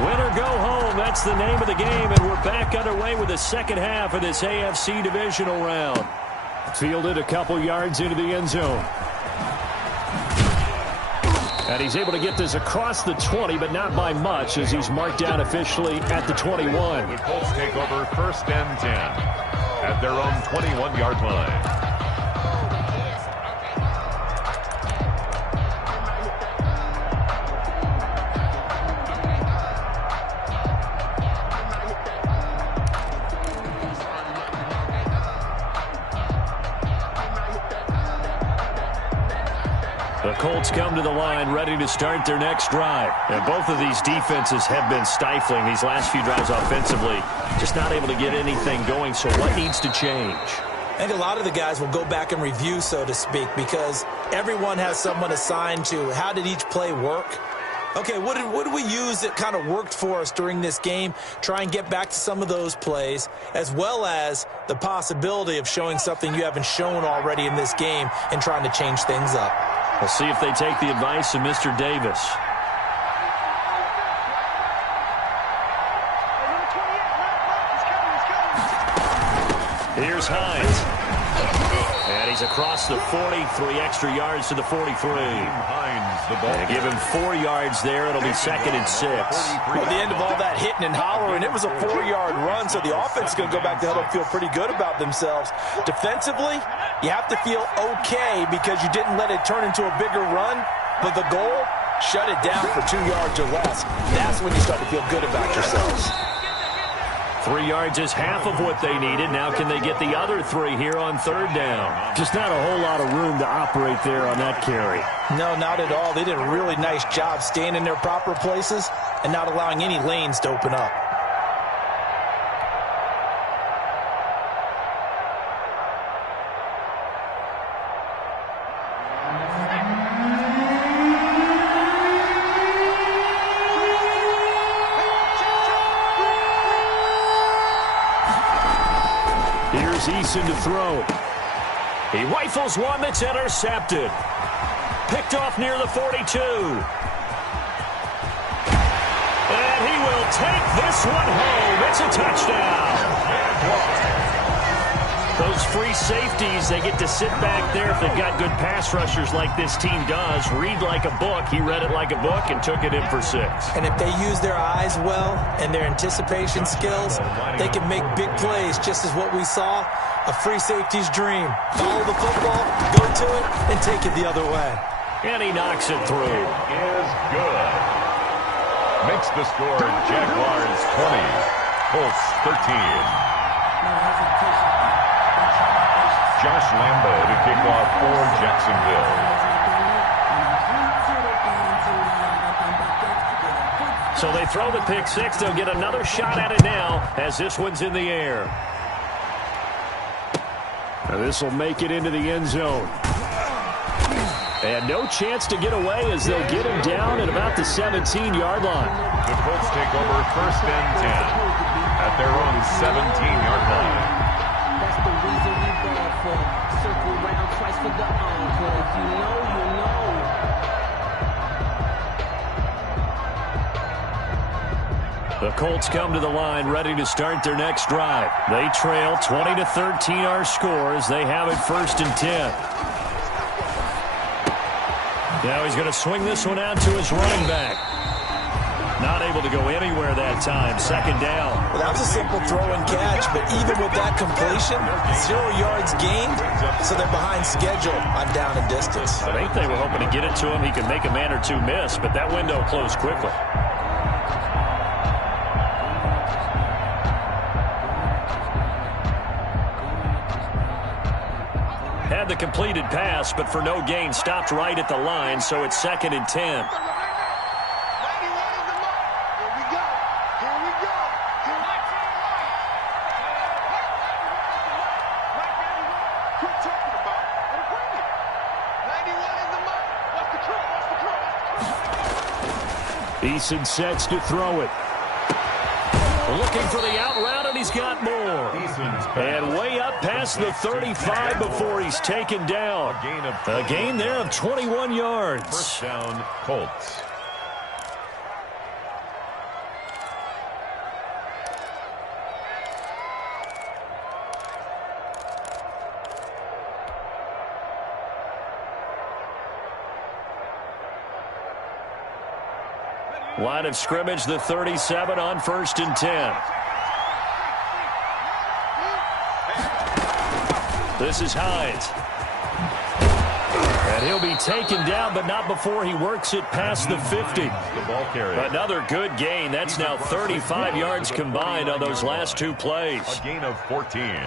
Win or go home, that's the name of the game, and we're back underway with the second half of this AFC divisional round. Fielded a couple yards into the end zone. And he's able to get this across the 20, but not by much, as he's marked down officially at the 21. The Colts take over 1st and 10 at their own 21-yard line. The Colts come to the line ready to start their next drive. And both of these defenses have been stifling these last few drives offensively. Just not able to get anything going, so what needs to change? I think a lot of the guys will go back and review, so to speak, because everyone has someone assigned to how did each play work. Okay, what did we use that kind of worked for us during this game? Try and get back to some of those plays, as well as the possibility of showing something you haven't shown already in this game and trying to change things up. We'll see if they take the advice of Mr. Davis. Here's Hines. And he's across the 40, 3 extra yards to the 43. Hines, the ball. And give him 4 yards there. It'll be 2nd and 6. Well, at the end of all that hitting and hollering, it was a 4-yard run, so the offense is going to go back to huddle and feel pretty good about themselves. Defensively, you have to feel okay because you didn't let it turn into a bigger run, but the goal, shut it down for 2 yards or less. That's when you start to feel good about yourselves. 3 yards is half of what they needed. Now can they get the other 3 here on 3rd down? Just not a whole lot of room to operate there on that carry. No, not at all. They did a really nice job staying in their proper places and not allowing any lanes to open up. Eason to throw. He rifles one that's intercepted. Picked off near the 42. And he will take this one home. It's a touchdown. Those free safeties, they get to sit back there if they've got good pass rushers like this team does. Read like a book. He read it like a book and took it in for 6. And if they use their eyes well and their anticipation skills, they can make big plays, just as what we saw, a free safety's dream. Follow the football, go to it, and take it the other way. And he knocks it through. Is good. Makes the score Jaguars 20, Colts 13. Josh Lambo to kick off for Jacksonville. So they throw the pick 6. They'll get another shot at it now as this one's in the air. And this will make it into the end zone. And no chance to get away as they'll get him down at about the 17-yard line. The Colts take over 1st and 10 at their own 17-yard line. That's the reason we ball for. Circle round twice for the encore. If you know, you know. The Colts come to the line ready to start their next drive. They trail 20-13 our score as they have it 1st and 10. Now he's going to swing this one out to his running back. Not able to go anywhere that time. 2nd down. Well, that was a simple throw and catch, but even with that completion, 0 yards gained, so they're behind schedule on down and distance. I think they were hoping to get it to him. He could make a man or two miss, but that window closed quickly. Had the completed pass, but for no gain, stopped right at the line, so it's 2nd and 10. Eason sets to throw it. Looking for the out route, and he's got more. And way up past the 35 before he's taken down. A gain there of 21 yards. 1st down, Colts. Line of scrimmage, the 37 on 1st and 10. This is Hines. And he'll be taken down, but not before he works it past the 50. The ball carrier. Another good gain. That's now 35 yards combined on those last 2 plays. A gain of 14.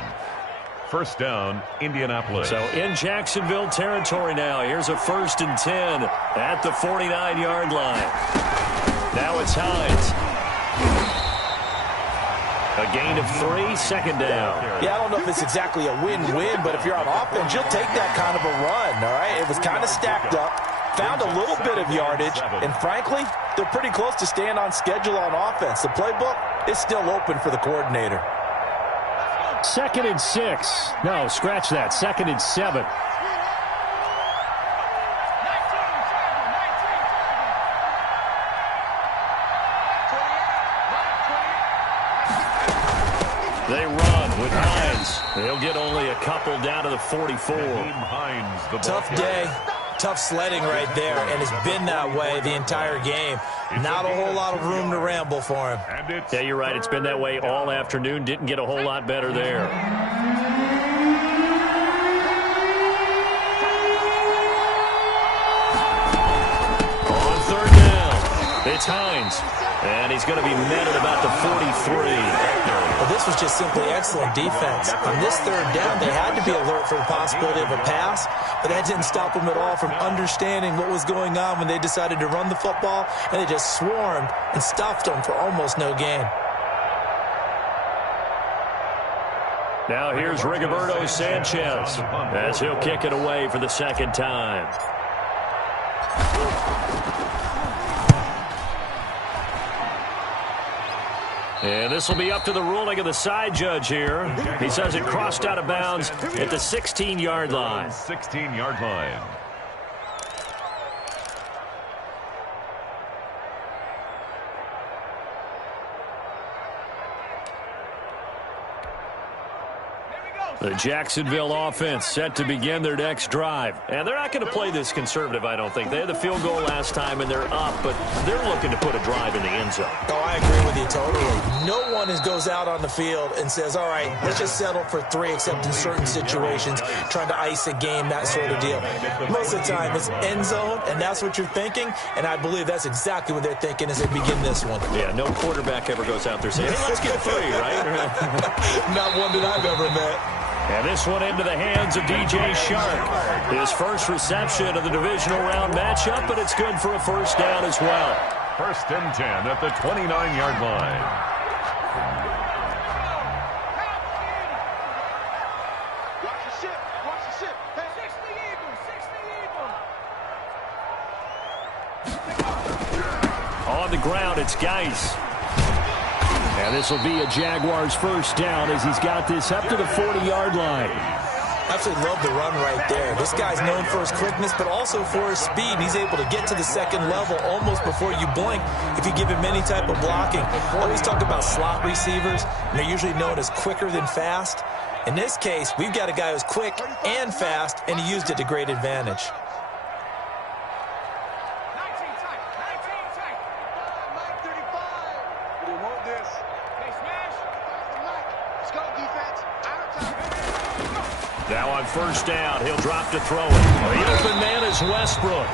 1st down, Indianapolis. So in Jacksonville territory now. Here's a 1st and 10 at the 49-yard line. Now it's Hines. A gain of 3, 2nd down. Yeah, I don't know if it's exactly a win-win, but if you're on offense, you'll take that kind of a run, all right? It was kind of stacked up, found a little bit of yardage, and frankly, they're pretty close to staying on schedule on offense. The playbook is still open for the coordinator. 2nd and 6. No, scratch that. 2nd and 7. They run with Hines. They'll get only a couple down to the 44. Tough day, tough sledding right there, and it's been that way the entire game. Not a whole lot of room to ramble for him. Yeah, you're right. It's been that way all afternoon. Didn't get a whole lot better there. On 3rd down, it's Hines. And he's going to be met at about the 43. Well, this was just simply excellent defense. On this 3rd down, they had to be alert for the possibility of a pass, but that didn't stop them at all from understanding what was going on when they decided to run the football, and they just swarmed and stuffed them for almost no gain. Now here's Rigoberto Sanchez as he'll kick it away for the 2nd time. And this will be up to the ruling of the side judge here. He says it crossed out of bounds at the 16-yard line. 16-yard line. The Jacksonville offense set to begin their next drive. And they're not going to play this conservative, I don't think. They had the field goal last time, and they're up, but they're looking to put a drive in the end zone. Oh, I agree with you totally. No one goes out on the field and says, all right, let's just settle for 3, except in certain situations, trying to ice a game, that sort of deal. Most of the time, it's end zone, and that's what you're thinking, and I believe that's exactly what they're thinking as they begin this one. Yeah, no quarterback ever goes out there saying, hey, let's get 3, right? Not one that I've ever met. And this one into the hands of DJ Shark. His first reception of the divisional round matchup, but it's good for a 1st down as well. 1st and 10 at the 29-yard line. Watch the ship. Watch the ship. Hey. 60 Eagles. On the ground, it's Geis. And this will be a Jaguars 1st down as he's got this up to the 40-yard line. Absolutely love the run right there. This guy's known for his quickness, but also for his speed. He's able to get to the second level almost before you blink if you give him any type of blocking. I always talk about slot receivers, and they're usually known as quicker than fast. In this case, we've got a guy who's quick and fast, and he used it to great advantage. Now on first down, he'll drop to throw it. The open man is Westbrook.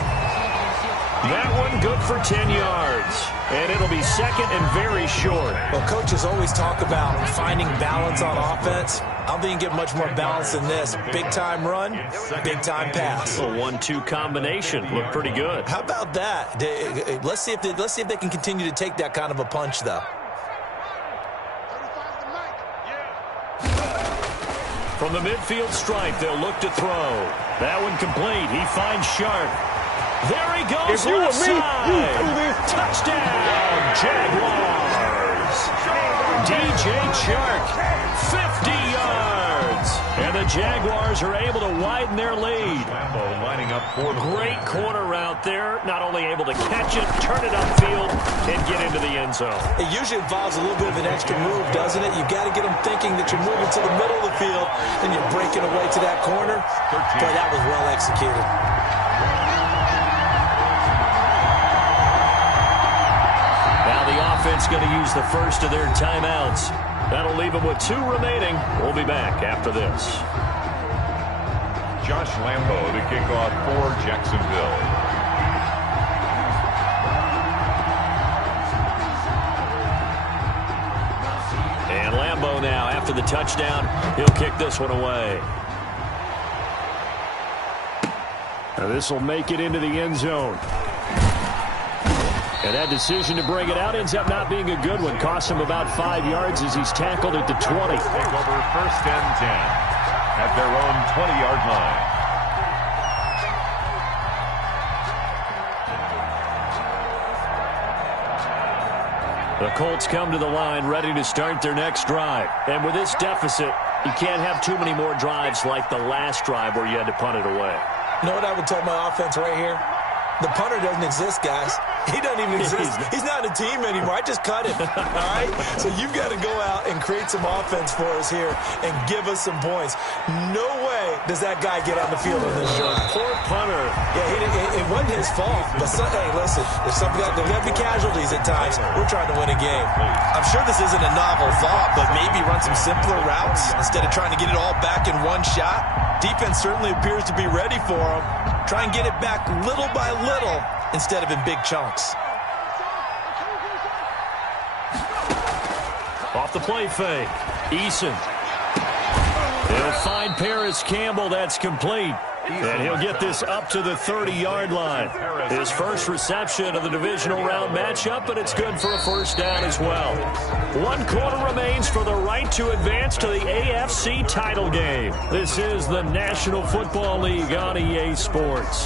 That one good for 10 yards. And it'll be second and very short. Well, coaches always talk about finding balance on offense. I don't think you get much more balance than this. Big-time run, big-time pass. A 1-2 combination. Looked pretty good. How about that? Let's see if they can continue to take that kind of a punch, though. From the midfield stripe, they'll look to throw. That one complete. He finds Sharp. There he goes. If you were me, you do this. Touchdown, Jaguars. DJ Chark, 50 yards. And the Jaguars are able to widen their lead. Lambo lining up for Great corner route there. Not only able to catch it, turn it upfield, and get into the end zone. It usually involves a little bit of an extra move, doesn't it? You've got to get them thinking that you're moving to the middle of the field and you're breaking away to that corner. Boy, that was well executed. Now the offense going to use the first of their timeouts. That'll leave them with 2 remaining. We'll be back after this. Josh Lambo to kick off for Jacksonville. And Lambo now, after the touchdown, he'll kick this one away. Now this will make it into the end zone. And that decision to bring it out ends up not being a good one. Costs him about 5 yards as he's tackled at the 20. Take over first and 10 at their own 20-yard line. The Colts come to the line ready to start their next drive. And with this deficit, you can't have too many more drives like the last drive where you had to punt it away. You know what I would tell my offense right here? The punter doesn't exist, guys. He doesn't even exist. He's not a team anymore. I just cut him. All right? So you've got to go out and create some offense for us here and give us some points. No way does that guy get on the field on this drive. Poor punter. Yeah, it wasn't his fault. But, hey, listen, there's got to be casualties at times. We're trying to win a game. I'm sure this isn't a novel thought, but maybe run some simpler routes instead of trying to get it all back in one shot. Defense certainly appears to be ready for him. Try and get it back little by little instead of in big chunks. Off the play fake. Eason. He'll find Paris Campbell. That's complete. And he'll get this up to the 30-yard line. His first reception of the divisional round matchup, but it's good for a first down as well. 1 quarter remains for the right to advance to the AFC title game. This is the National Football League on EA Sports.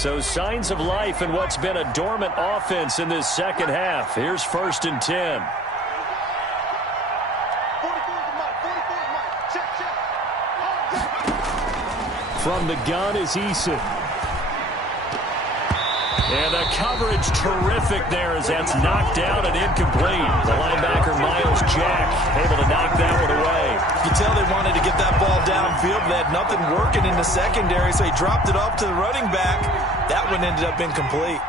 So signs of life in what's been a dormant offense in this second half. Here's first and 10. From the gun is Eason. And the coverage terrific there as that's knocked out and incomplete. The linebacker, Miles Jack, able to knock that one away. You tell they wanted to get that ball downfield, but they had nothing working in the secondary, so he dropped it off to the running back. That one ended up incomplete.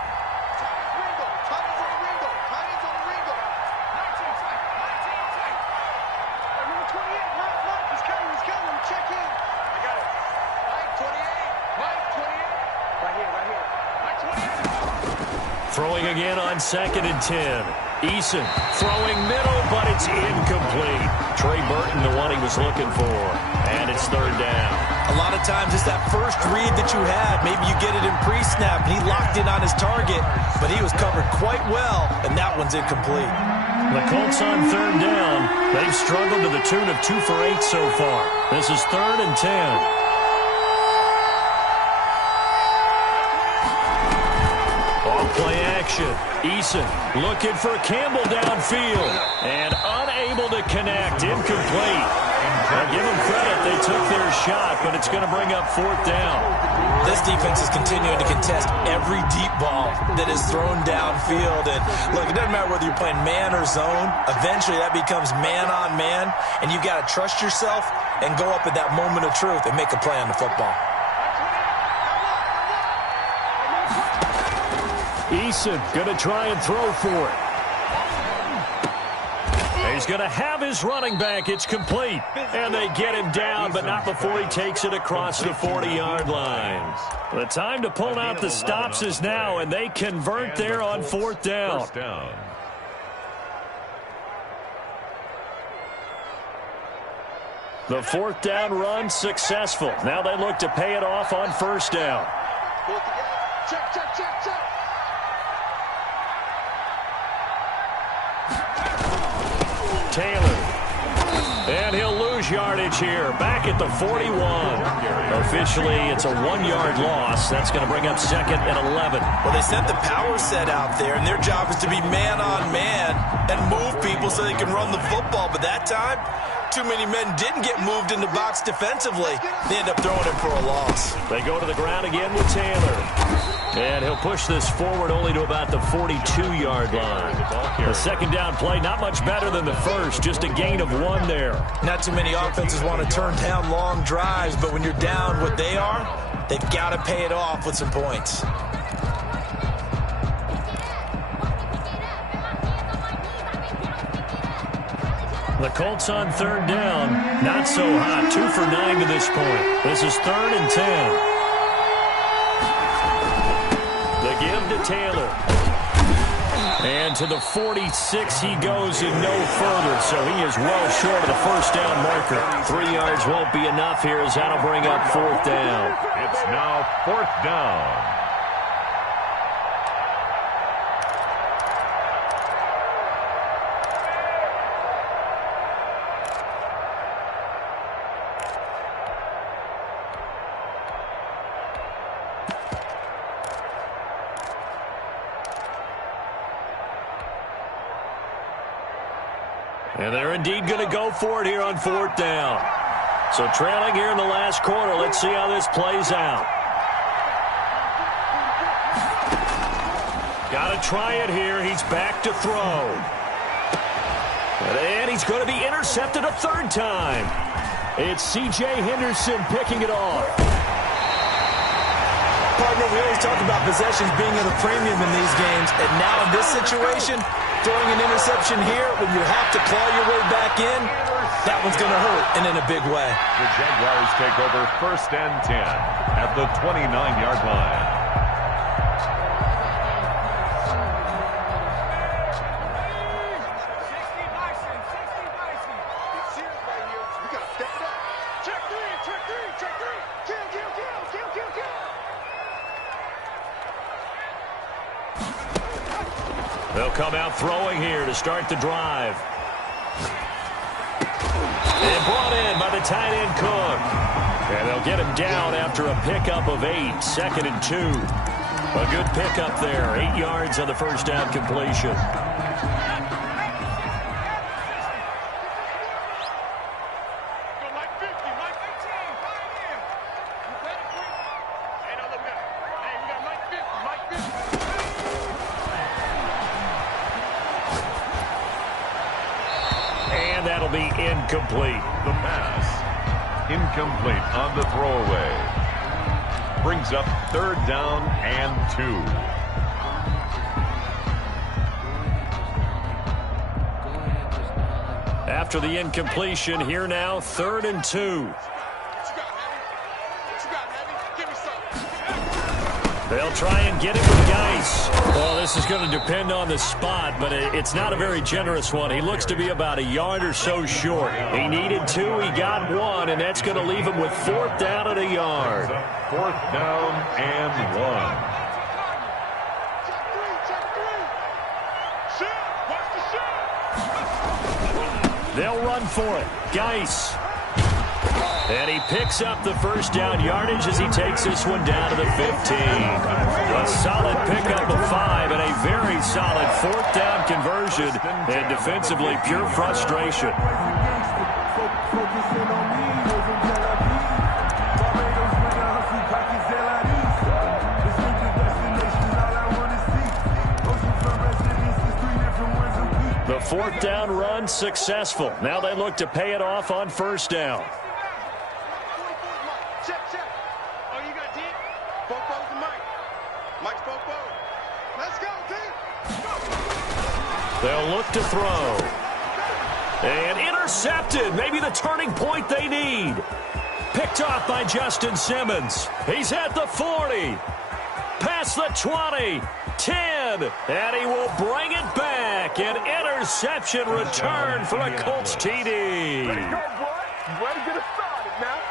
Throwing again on second and 10. Eason throwing middle, but it's incomplete. Trey Burton, the one he was looking for. And it's third down. A lot of times it's that first read that you had. Maybe you get it in pre-snap, and he locked in on his target, but he was covered quite well, and that one's incomplete. The Colts on third down. They've struggled to the tune of 2 for 8 so far. This is third and 10. Play action. Eason looking for Campbell downfield. And unable to connect. Incomplete. Now give them credit. They took their shot, but it's going to bring up 4th down. This defense is continuing to contest every deep ball that is thrown downfield. And look, it doesn't matter whether you're playing man or zone. Eventually that becomes man on man. And you've got to trust yourself and go up at that moment of truth and make a play on the football. Eason going to try and throw for it. He's going to have his running back. It's complete. And they get him down, but not before he takes it across the 40-yard line. The time to pull out the stops is now, and they convert there on 4th down. The 4th down run successful. Now they look to pay it off on 1st down. Check, check, check, check. Taylor. And he'll lose yardage here. Back at the 41. Officially, it's a 1-yard loss. That's going to bring up 2nd and 11. Well, they sent the power set out there, and their job is to be man on man and move people so they can run the football. But that time, too many men didn't get moved in the box defensively. They end up throwing it for a loss. They go to the ground again with Taylor. And he'll push this forward only to about the 42-yard line. The 2nd down play, not much better than the first, just a gain of 1 there. Not too many offenses want to turn down long drives, but when you're down what they are, they've got to pay it off with some points. The Colts on 3rd down, not so hot. 2 for 9 to this point. This is 3rd and 10. Give to Taylor. And to the 46 he goes and no further, so he is well short of the 1st down marker. 3 yards won't be enough here as that'll bring up 4th down. It's now 4th down. And they're indeed going to go for it here on 4th down. So trailing here in the last quarter. Let's see how this plays out. Got to try it here. He's back to throw. And he's going to be intercepted a 3rd time. It's C.J. Henderson picking it off. Partner, we always talk about possessions being at a premium in these games. And now in this situation, throwing an interception here when you have to claw your way back in, that one's going to hurt, and in a big way. The Jaguars take over 1st and 10 at the 29-yard line. They'll come out throwing here to start the drive. And brought in by the tight end Cook. And they'll get him down after a pickup of 8. 2nd and 2. A good pickup there. 8 yards on the 1st down completion. That'll be incomplete. The pass, incomplete on the throwaway. Brings up 3rd down and 2. After the incompletion, here now, 3rd and 2. They'll try and get him with Geis. Well, this is going to depend on the spot, but it's not a very generous one. He looks to be about a yard or so short. He needed 2, he got 1, and that's going to leave him with 4th down and a yard. 4th down and 1. They'll run for it. Geis. And he picks up the first down yardage as he takes this one down to the 15. A solid pickup of 5 and a very solid fourth down conversion. And defensively, pure frustration. The fourth down run successful. Now they look to pay it off on first down. Check. Oh, you got deep? Popo's and Mike. Mike's Popo. Let's go, team. They'll look to throw. And intercepted. Maybe the turning point they need. Picked off by Justin Simmons. He's at the 40. Past the 20. 10. And he will bring it back. An interception return for a Colts TD.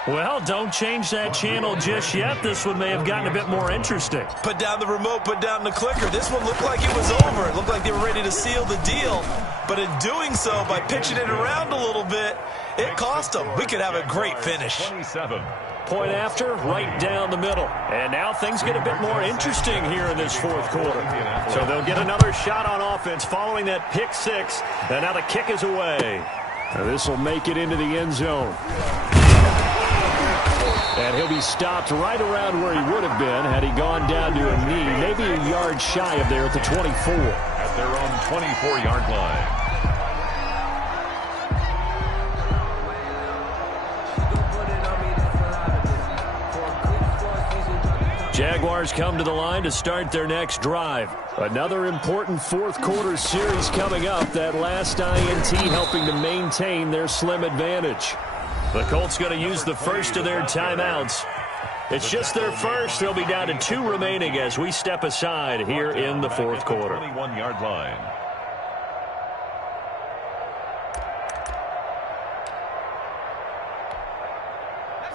Well, don't change that channel just yet. This one may have gotten a bit more interesting. Put down the remote, put down the clicker. This one looked like it was over. It looked like they were ready to seal the deal. But in doing so, by pitching it around a little bit, it cost them. We could have a great finish. 27. Point after, right down the middle. And now things get a bit more interesting here in this fourth quarter. So they'll get another shot on offense following that pick 6. And now the kick is away. This will make it into the end zone. And he'll be stopped right around where he would have been had he gone down to a knee, maybe a yard shy of there at the 24. At their own 24-yard line. Jaguars come to the line to start their next drive. Another important fourth quarter series coming up. That last INT helping to maintain their slim advantage. The Colts going to use the first of their timeouts. It's just their first. They'll be down to 2 remaining as we step aside here in the fourth quarter. 21-yard line.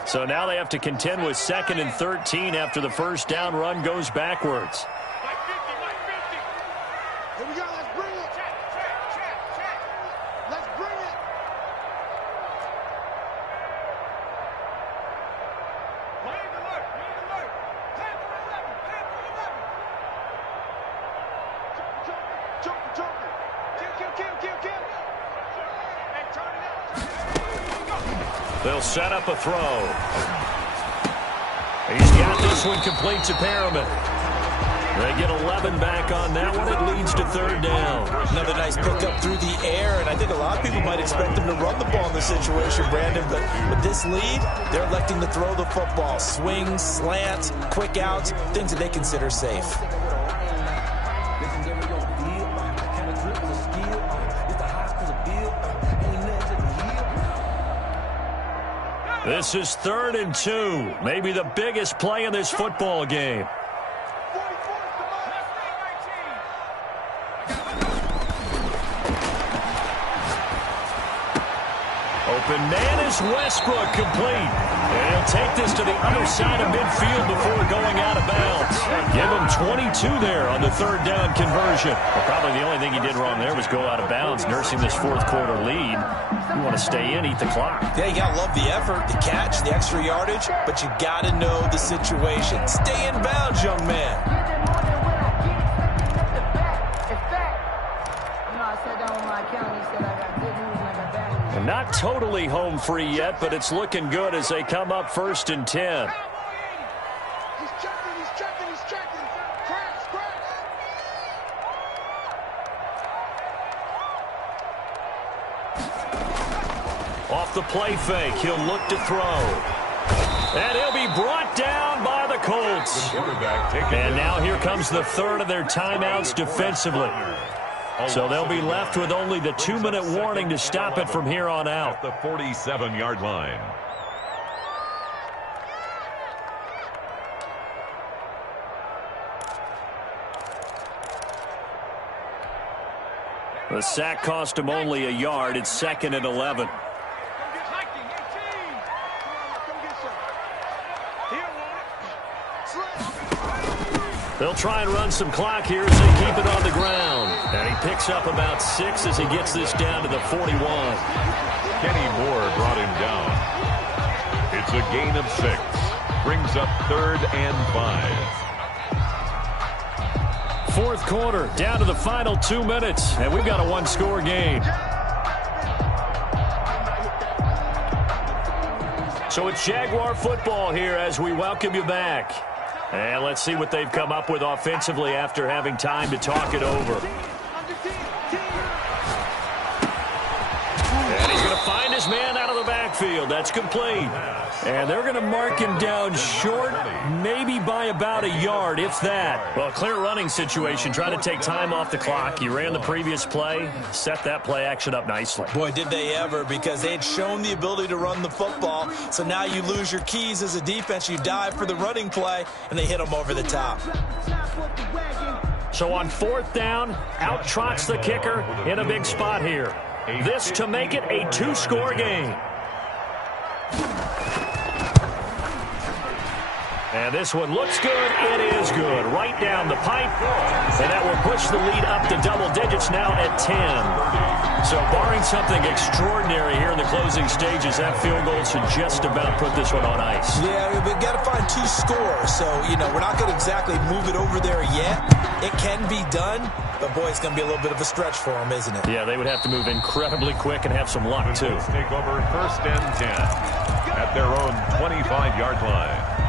So now they have to contend with 2nd and 13 after the first down run goes backwards. Here we go. Let's bring it. Check. Let's bring it. Lead alert. Plan for 11. Joker. Kill. And turn it out. They'll set up a throw. He's got this one complete to Perriman. They get 11 back on that one. It leads to 3rd down. Another nice pickup through the air, and I think a lot of people might expect them to run the ball in this situation, Brandon, but with this lead, they're electing to throw the football. Swing, slant, quick outs, things that they consider safe. This is 3rd and 2. Maybe the biggest play in this football game. Open man is Westbrook, complete. And he'll take this to the other side of midfield before going out of bounds. Give him 22 there on the 3rd down conversion. Well, probably the only thing he did wrong there was go out of bounds, nursing this fourth quarter lead. You want to stay in, eat the clock. Yeah, you got to love the effort, the catch, the extra yardage, but you got to know the situation. Stay in bounds, young man. And not totally home free yet, but it's looking good as they come up 1st and 10. He's checking. Cracks. Off the play fake, he'll look to throw. And he'll be brought down by the Colts. And now here comes the 3rd of their timeouts defensively. So they'll be left with only the 2-minute warning to stop it from here on out. At the 47-yard line. The sack cost him only a yard. It's 2nd and 11. They'll try and run some clock here as they keep it on the ground. And he picks up about 6 as he gets this down to the 41. Kenny Moore brought him down. It's a gain of 6. Brings up 3rd and 5. Fourth quarter, down to the final 2 minutes, and we've got a one-score game. So it's Jaguar football here as we welcome you back. And let's see what they've come up with offensively after having time to talk it over. And he's going to find his man out of the backfield. That's complete. And they're going to mark him down short, maybe by about a yard, if that. Well, clear running situation, trying to take time off the clock. He ran the previous play, set that play action up nicely. Boy, did they ever, because they had shown the ability to run the football. So now you lose your keys as a defense. You dive for the running play, and they hit them over the top. So on 4th down, out trots the kicker in a big spot here. This to make it a 2-score game. And this one looks good. It is good. Right down the pipe. And that will push the lead up to double digits now at 10. So barring something extraordinary here in the closing stages, that field goal should just about put this one on ice. Yeah, we've got to find 2 scores. So, we're not going to exactly move it over there yet. It can be done. But, boy, it's going to be a little bit of a stretch for them, isn't it? Yeah, they would have to move incredibly quick and have some luck, too. Take over 1st and 10 at their own 25-yard line.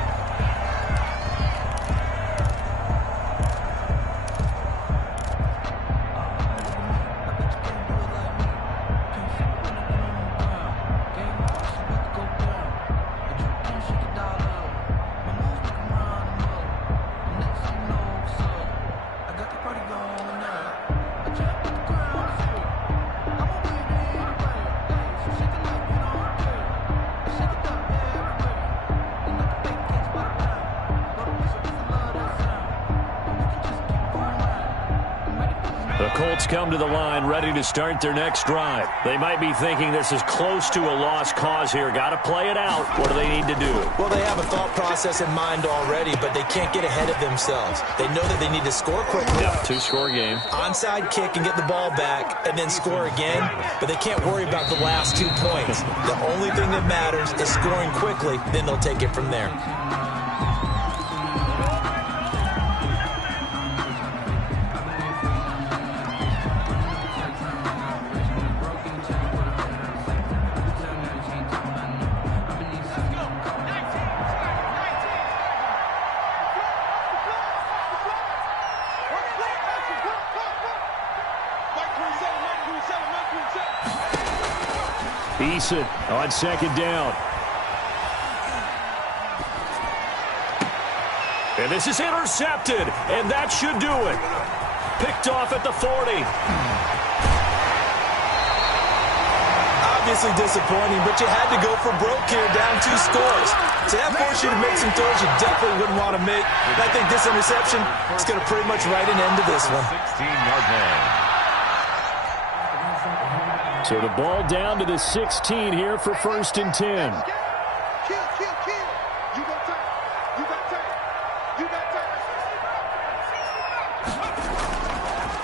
Colts come to the line ready to start their next drive. They might be thinking this is close to a lost cause here. Got to play it out. What do they need to do? Well, they have a thought process in mind already, but they can't get ahead of themselves. They know that they need to score quickly. Yep, 2-score game. Onside kick and get the ball back and then score again, but they can't worry about the last 2 points. The only thing that matters is scoring quickly, then they'll take it from there. Eason on 2nd down. And this is intercepted, and that should do it. Picked off at the 40. Obviously disappointing, but you had to go for broke here, down 2 scores. So that forced you to make some throws you definitely wouldn't want to make. And I think this interception is going to pretty much write an end to this one. 16-yard line. So the ball down to the 16 here for 1st and 10. Kill. You got time.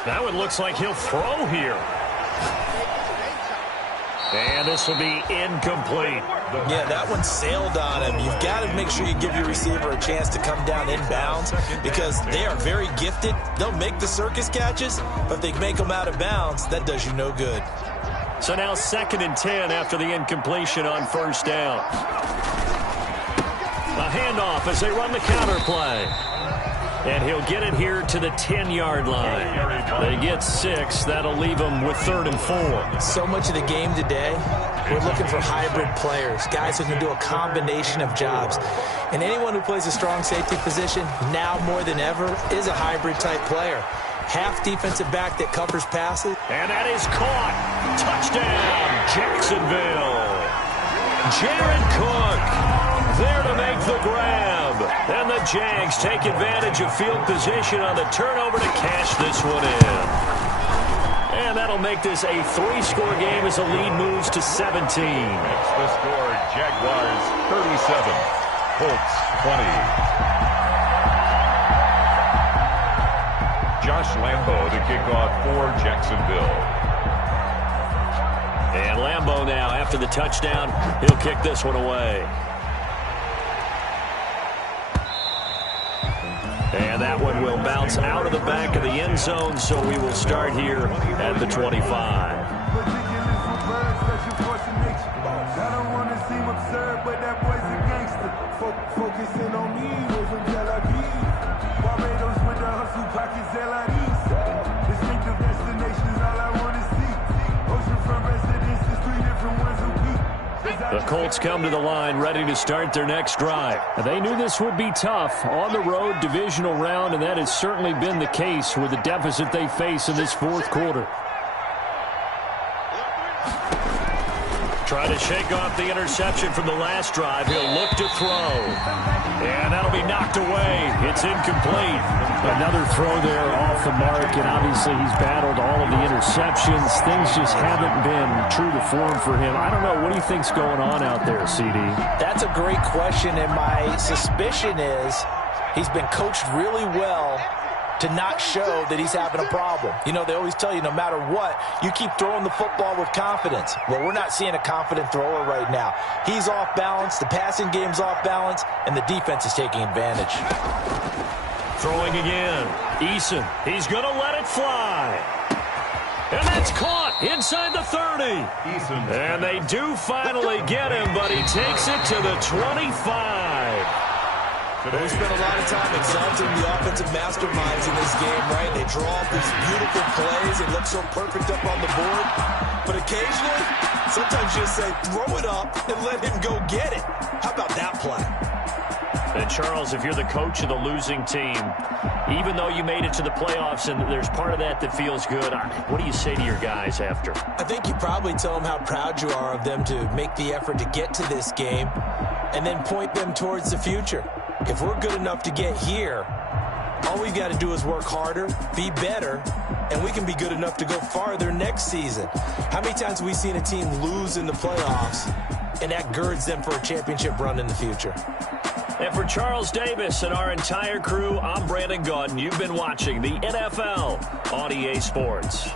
That one looks like he'll throw here. And this will be incomplete. Yeah, that one sailed on him. You've got to make sure you give your receiver a chance to come down inbounds because they are very gifted. They'll make the circus catches, but if they make them out of bounds, that does you no good. So now 2nd and 10 after the incompletion on 1st down. A handoff as they run the counter play. And he'll get it here to the 10-yard line. They get 6. That'll leave them with 3rd and 4. So much of the game today, we're looking for hybrid players, guys who can do a combination of jobs. And anyone who plays a strong safety position, now more than ever, is a hybrid-type player. Half defensive back that covers passes. And that is caught. Touchdown, Jacksonville. Jared Cook there to make the grab. And the Jags take advantage of field position on the turnover to cash this one in. And that'll make this a 3-score game as the lead moves to 17. Makes the score Jaguars 37, Colts 20. Josh Lambo to kick off for Jacksonville. And Lambo now, after the touchdown, he'll kick this one away. And that one will bounce out of the back of the end zone, so we will start here at the 25. I don't want to seem absurd, but that boy's a gangster. Focusing on me, way from Tel Aviv. Barbados with the hustle pockets, LIDs. Distinctive destinations, all I want to see. Oceanfront residences, 3 different ones a week. The Colts come to the line ready to start their next drive. They knew this would be tough on the road, divisional round, and that has certainly been the case with the deficit they face in this fourth quarter. Try to shake off the interception from the last drive. He'll look to throw. And that'll be knocked away. It's incomplete. Another throw there off the mark, and obviously he's battled all of the interceptions. Things just haven't been true to form for him. I don't know. What do you think's going on out there, CD? That's a great question, and my suspicion is he's been coached really well to not show that he's having a problem. You know, they always tell you no matter what, you keep throwing the football with confidence. Well, we're not seeing a confident thrower right now. He's off balance, the passing game's off balance, and the defense is taking advantage. Throwing again. Eason, he's going to let it fly. And that's caught inside the 30. And they do finally get him, but he takes it to the 25. Well, we spent a lot of time exalting the offensive masterminds in this game, right? They draw up these beautiful plays. They look so perfect up on the board. But occasionally, sometimes you just say, throw it up and let him go get it. How about that play? And, Charles, if you're the coach of the losing team, even though you made it to the playoffs and there's part of that that feels good, what do you say to your guys after? I think you probably tell them how proud you are of them to make the effort to get to this game and then point them towards the future. If we're good enough to get here, all we've got to do is work harder, be better, and we can be good enough to go farther next season. How many times have we seen a team lose in the playoffs, and that girds them for a championship run in the future? And for Charles Davis and our entire crew, I'm Brandon Gaudin. You've been watching the NFL on EA Sports.